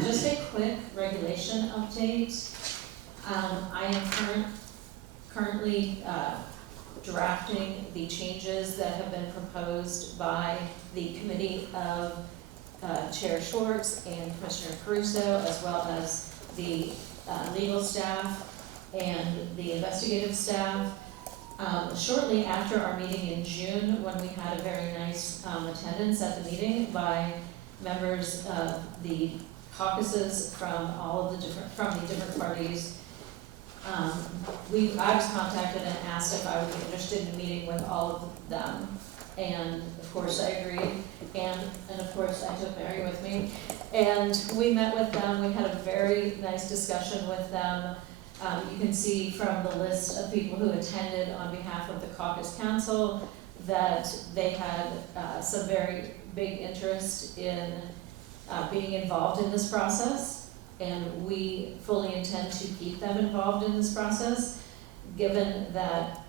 Just a quick regulation update. I am currently drafting the changes that have been proposed by the committee of Chair Schwartz and Commissioner Caruso, as well as the legal staff and the investigative staff. Shortly after our meeting in June, when we had a very nice attendance at the meeting by members of the caucuses from the different parties, I was contacted and asked if I would be interested in meeting with all of them. And of course I agreed, and of course I took Mary with me. And we met with them, we had a very nice discussion with them. You can see from the list of people who attended on behalf of the caucus council that they had some very big interest in being involved in this process. And we fully intend to keep them involved in this process, given that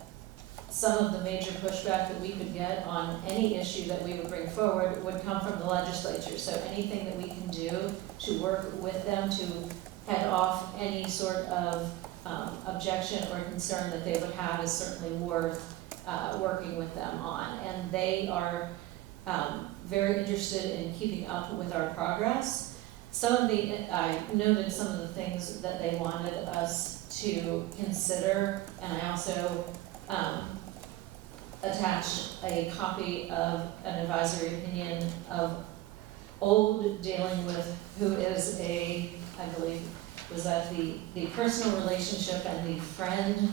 some of the major pushback that we could get on any issue that we would bring forward would come from the legislature. So anything that we can do to work with them to head off any sort of objection or concern that they would have is certainly worth working with them on. And they are very interested in keeping up with our progress. I noted some of the things that they wanted us to consider, and I also attached a copy of an advisory opinion of Old dealing with who is I believe, was that the personal relationship and the friend.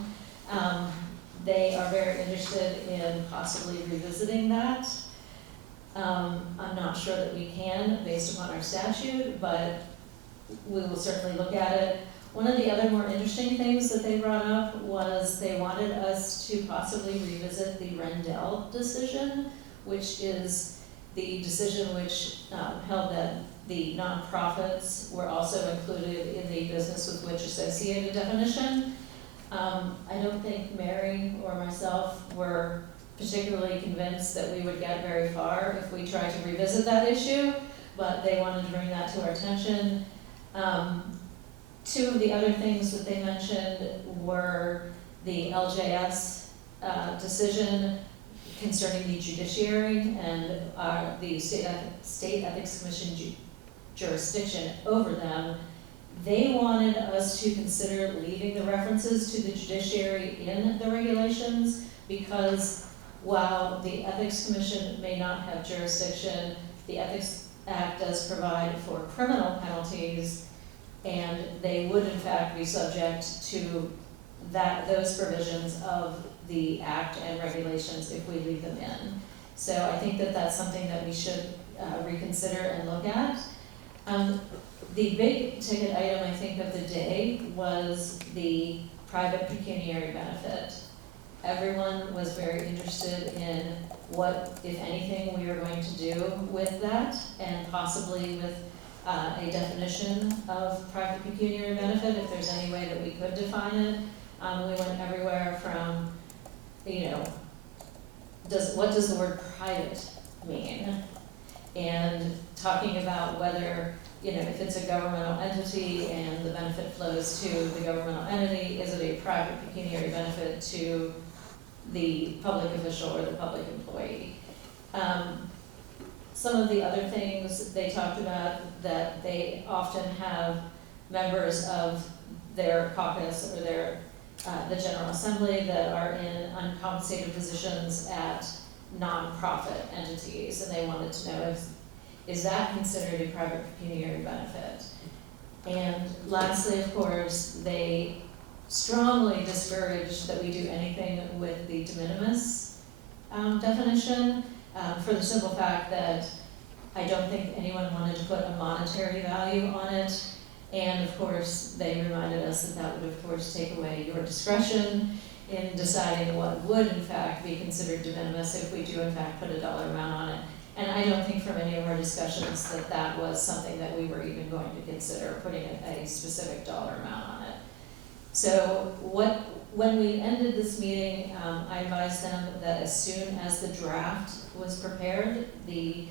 They are very interested in possibly revisiting that. I'm not sure that we can based upon our statute, but we will certainly look at it. One of the other more interesting things that they brought up was they wanted us to possibly revisit the Rendell decision, which is the decision which held that the nonprofits were also included in the business with which associated definition. I don't think Mary or myself were particularly convinced that we would get very far if we tried to revisit that issue, but they wanted to bring that to our attention. Two of the other things that they mentioned were the LJS decision concerning the judiciary and the State Ethics Commission jurisdiction over them. They wanted us to consider leaving the references to the judiciary in the regulations because while the Ethics Commission may not have jurisdiction, the Ethics Act does provide for criminal penalties, and they would in fact be subject to those provisions of the Act and regulations if we leave them in. So I think that that's something that we should reconsider and look at. The big ticket item, I think, of the day was the private pecuniary benefit. Everyone was very interested in what, if anything, we were going to do with that, and possibly with a definition of private pecuniary benefit, if there's any way that we could define it. We went everywhere from, what does the word private mean? And talking about whether, if it's a governmental entity and the benefit flows to the governmental entity, is it a private pecuniary benefit to the public official or the public employee? Some of the other things they talked about, that they often have members of their caucus or their, the General Assembly that are in uncompensated positions at nonprofit entities, and they wanted to know is that considered a private pecuniary benefit? And lastly, of course, they strongly discourage that we do anything with the de minimis definition, for the simple fact that I don't think anyone wanted to put a monetary value on it. And of course, they reminded us that that would of course take away your discretion in deciding what would in fact be considered de minimis if we do in fact put a dollar amount on it. And I don't think from any of our discussions that that was something that we were even going to consider, putting a specific dollar amount on it. So when we ended this meeting, I advised them that as soon as the draft was prepared, it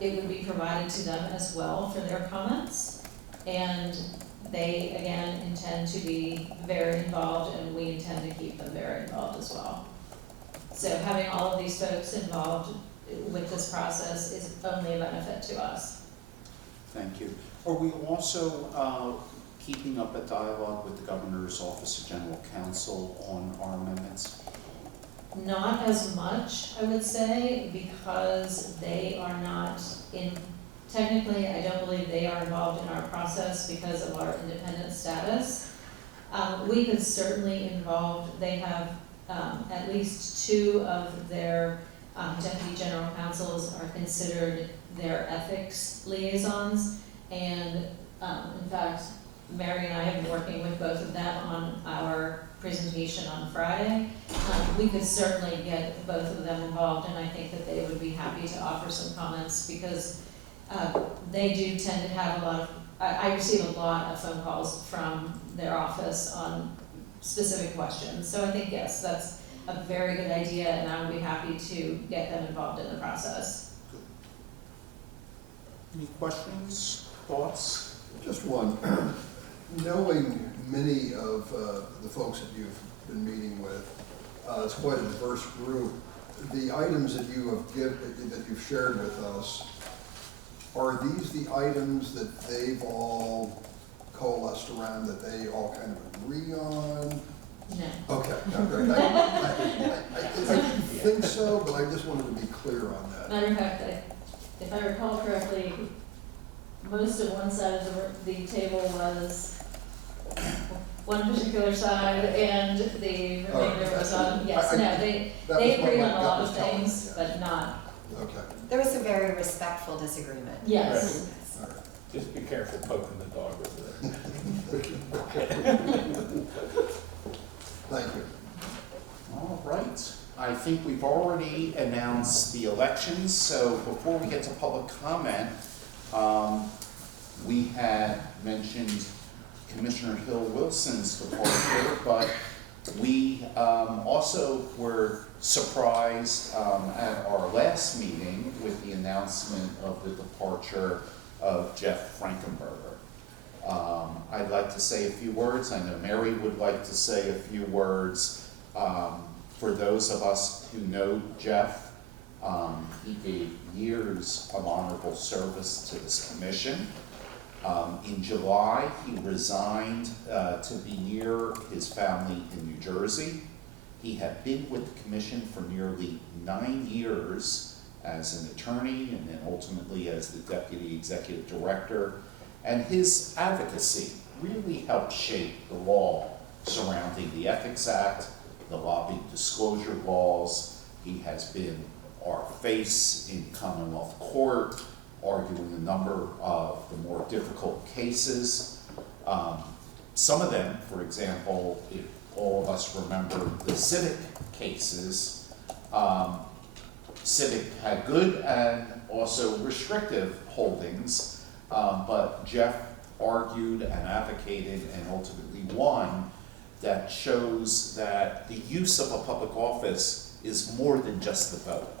would be provided to them as well for their comments. And they, again, intend to be very involved, and we intend to keep them very involved as well. So having all of these folks involved with this process is only a benefit to us. Thank you. Are we also keeping up a dialogue with the Governor's Office of General Counsel on our amendments? Not as much, I would say, because they are not in, technically, I don't believe they are involved in our process because of our independent status. We could certainly involve, they have at least 2 of their deputy general counsels are considered their ethics liaisons. And in fact, Mary and I have been working with both of them on our presentation on Friday. We could certainly get both of them involved, and I think that they would be happy to offer some comments because they do tend to have a lot of, I receive a lot of phone calls from their office on specific questions. So I think, yes, that's a very good idea, and I would be happy to get them involved in the process. Any questions, thoughts? Just one. Knowing many of the folks that you've been meeting with, it's quite a diverse group. The items that that you've shared with us, are these the items that they've all coalesced around, that they all kind of agree on? No. Okay, no, great. I didn't think so, but I just wanted to be clear on that. Matter of fact, if I recall correctly, most of one side of the table was one particular side, and the remainder was on, yes, no, they agreed on a lot of things, but not, Okay. There was a very respectful disagreement. yes. All right. Just be careful poking the dog over Thank you. All right. I think we've already announced the elections, so before we get to public comment, we had mentioned Commissioner Hill Wilson's departure, but we also were surprised at our last meeting with the announcement of the departure of Jeff Frankenberger. I'd like to say a few words. I know Mary would like to say a few words. For those of us who know Jeff, he gave years of honorable service to this commission. In July, he resigned to be near his family in New Jersey. He had been with the commission for nearly 9 years as an attorney and then ultimately as the deputy executive director. And his advocacy really helped shape the law surrounding the Ethics Act, the lobbying disclosure laws. He has been our face in Commonwealth Court, arguing a number of the more difficult cases. Some of them, for example, if all of us remember the Civic cases, Civic had good and also restrictive holdings, but Jeff argued and advocated and ultimately won that shows that the use of a public office is more than just the vote.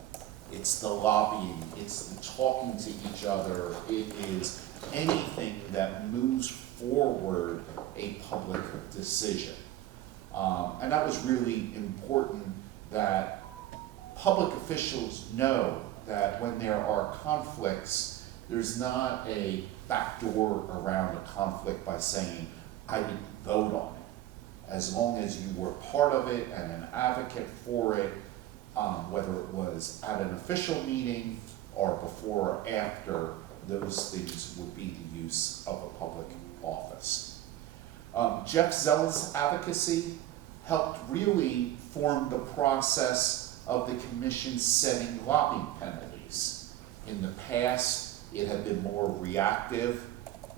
It's the lobbying, it's the talking to each other, it is anything that moves forward a public decision. And that was really important, that public officials know that when there are conflicts, there's not a backdoor around a conflict by saying, I didn't vote on it. As long as you were part of it and an advocate for it, whether it was at an official meeting or before or after, those things would be the use of a public office. Jeff Zella's advocacy helped really form the process of the commission setting lobbying penalties. In the past, it had been more reactive.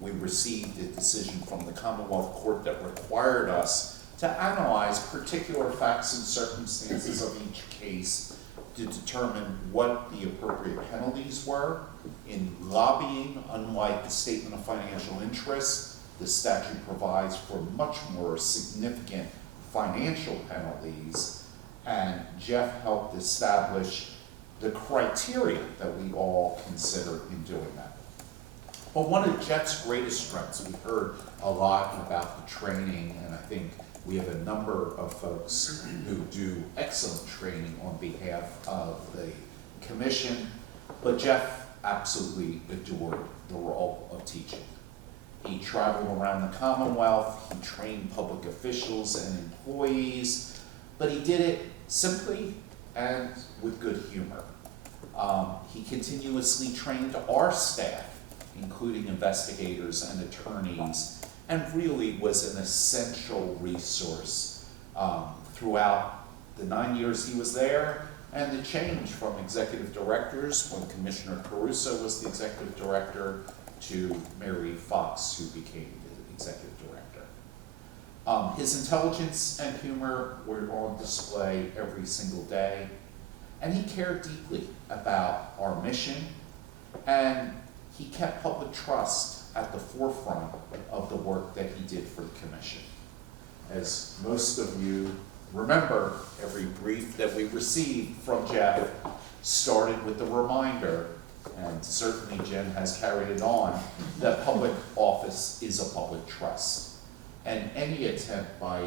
We received a decision from the Commonwealth Court that required us to analyze particular facts and circumstances of each case to determine what the appropriate penalties were. In lobbying, unlike the statement of financial interest, the statute provides for much more significant financial penalties, and Jeff helped establish the criteria that we all consider in doing that. But one of Jeff's greatest strengths, we heard a lot about the training, and I think we have a number of folks who do excellent training on behalf of the commission, but Jeff absolutely adored the role of teaching. He traveled around the Commonwealth, he trained public officials and employees, but he did it simply and with good humor. He continuously trained our staff, including investigators and attorneys, and really was an essential resource throughout the 9 years he was there, and the change from executive directors when Commissioner Caruso was the executive director to Mary Fox, who became the executive director. His intelligence and humor were on display every single day, and he cared deeply about our mission, and he kept public trust at the forefront of the work that he did for the commission. As most of you remember, every brief that we received from Jeff started with the reminder, and certainly Jen has carried it on, that public office is a public trust. And any attempt by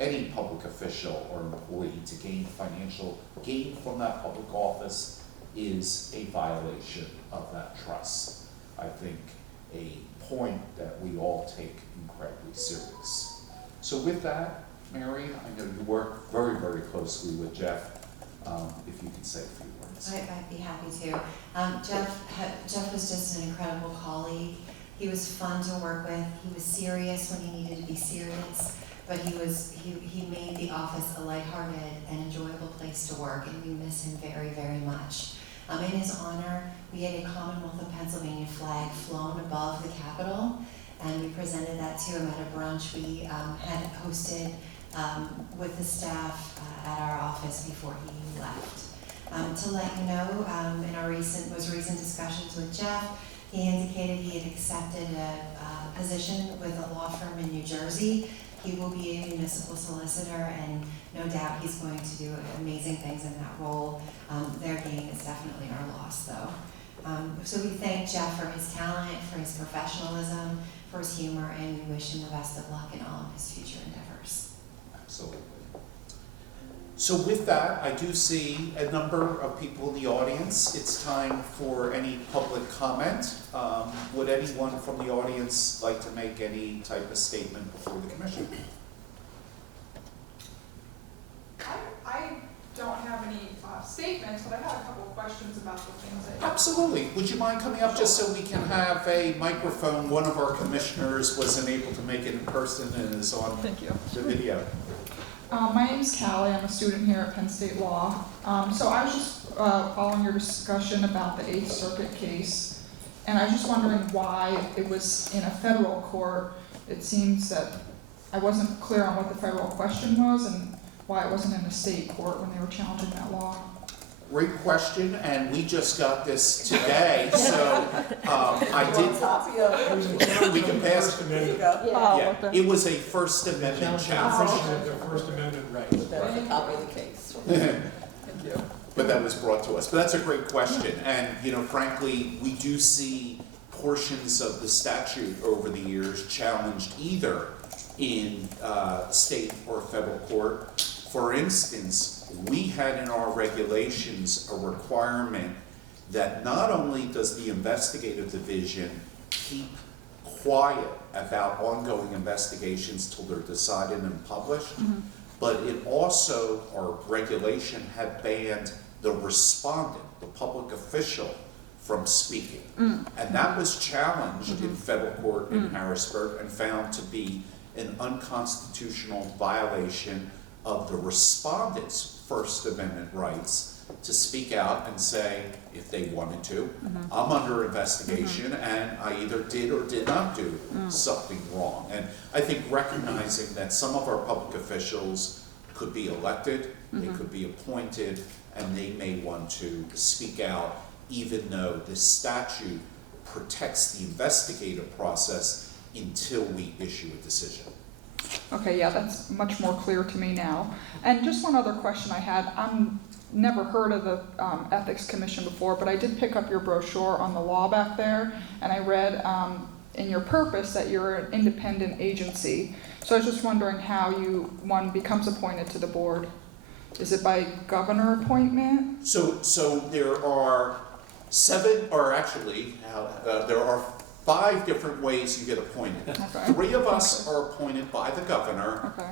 any public official or employee to gain financial gain from that public office is a violation of that trust. I think a point that we all take incredibly serious. So with that, Mary, I know you work very, very closely with Jeff. If you could say a few words. I'd be happy to. Jeff was just an incredible colleague. He was fun to work with. He was serious when he needed to be serious, but he made the office a lighthearted and enjoyable place to work, and we miss him very, very much. In his honor, we had a Commonwealth of Pennsylvania flag flown above the Capitol, and we presented that to him at a brunch we had hosted with the staff at our office before he left. To let you know, in our recent discussions with Jeff, he indicated he had accepted a position with a law firm in New Jersey. He will be a municipal solicitor, and no doubt he's going to do amazing things in that role. Their gain is definitely our loss, though. So we thank Jeff for his talent, for his professionalism, for his humor, and we wish him the best of luck in all of his future endeavors. Absolutely. So with that, I do see a number of people in the audience. It's time for any public comment. Would anyone from the audience like to make any type of statement before the commission? I don't have any statements, but I have a couple of questions about the things that. Absolutely. Would you mind coming up just so we can have a microphone? One of our commissioners wasn't able to make it in person and is on Thank you. the video. My name's Callie. I'm a student here at Penn State Law. So I was just following your discussion about the 8th Circuit case, and I was just wondering why it was in a federal court. It seems that I wasn't clear on what the federal question was and why it wasn't in a state court when they were challenging that law. Great question, and we just got this today, so I did. Copy of it. We can pass. First Amendment. Yeah, it was a First Amendment challenge. The First Amendment right. That's a copy of the case. Thank you. But that was brought to us. But that's a great question. And, you know, frankly, we do see portions of the statute over the years challenged either in state or federal court. For instance, we had in our regulations a requirement that not only does the investigative division keep quiet about ongoing investigations till they're decided and published. But it also, our regulation had banned the respondent, the public official, from speaking. And that was challenged in federal court in Harrisburg and found to be an unconstitutional violation of the respondent's First Amendment rights to speak out and say, if they wanted to, I'm under investigation and I either did or did not do something wrong. And I think recognizing that some of our public officials could be elected, they could be appointed, and they may want to speak out even though the statute protects the investigative process until we issue a decision. Okay, yeah, that's much more clear to me now. And just one other question I had. Never heard of the Ethics Commission before, but I did pick up your brochure on the law back there, and I read in your purpose that you're an independent agency. So I was just wondering how one becomes appointed to the board. Is it by governor appointment? So there are there are 5 different ways you get appointed. Okay. 3 of us are appointed by the governor. Okay.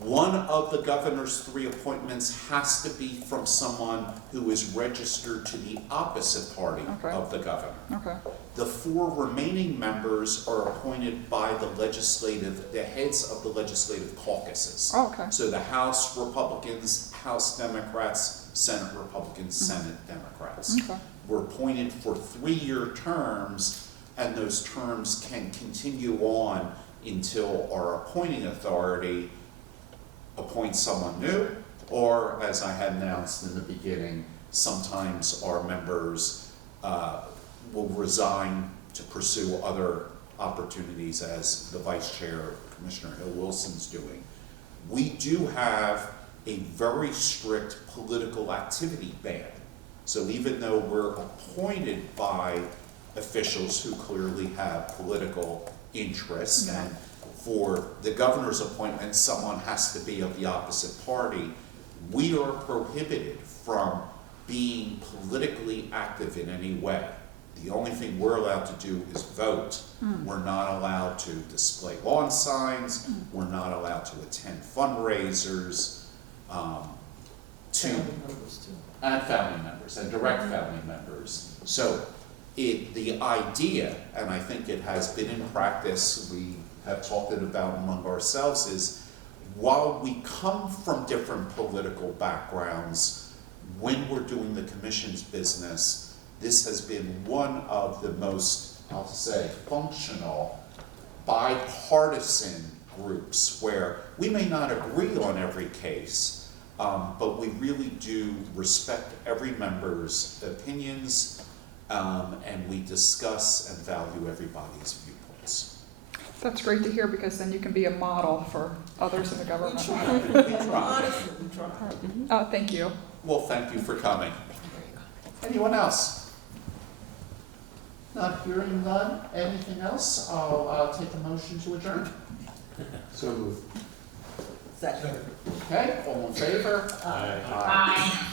One of the governor's 3 appointments has to be from someone who is registered to the opposite party of the governor. Okay. The 4 remaining members are appointed by the heads of the legislative caucuses. Oh, okay. So the House Republicans, House Democrats, Senate Republicans, Senate Democrats. Okay. We're appointed for 3-year terms, and those terms can continue on until our appointing authority appoints someone new, or as I had announced in the beginning, sometimes our members will resign to pursue other opportunities, as the Vice Chair, Commissioner Hill Wilson's doing. We do have a very strict political activity ban. So even though we're appointed by officials who clearly have political interest, and for the governor's appointment, someone has to be of the opposite party, we are prohibited from being politically active in any way. The only thing we're allowed to do is vote. We're not allowed to display lawn signs. We're not allowed to attend fundraisers. Family members too. And family members, and direct family members. So the idea, and I think it has been in practice, we have talked it about among ourselves, is while we come from different political backgrounds, when we're doing the commission's business, this has been one of the most, I'll say, functional, bipartisan groups where we may not agree on every case, but we really do respect every member's opinions, and we discuss and value everybody's viewpoints. That's great to hear, because then you can be a model for others in the We government. try. Honestly, we try. Oh, thank you. Well, thank you for coming. Anyone else? Not hearing none. Anything else? I'll take a motion to adjourn. So moved. Second. Okay, all in favor? Aye. Aye.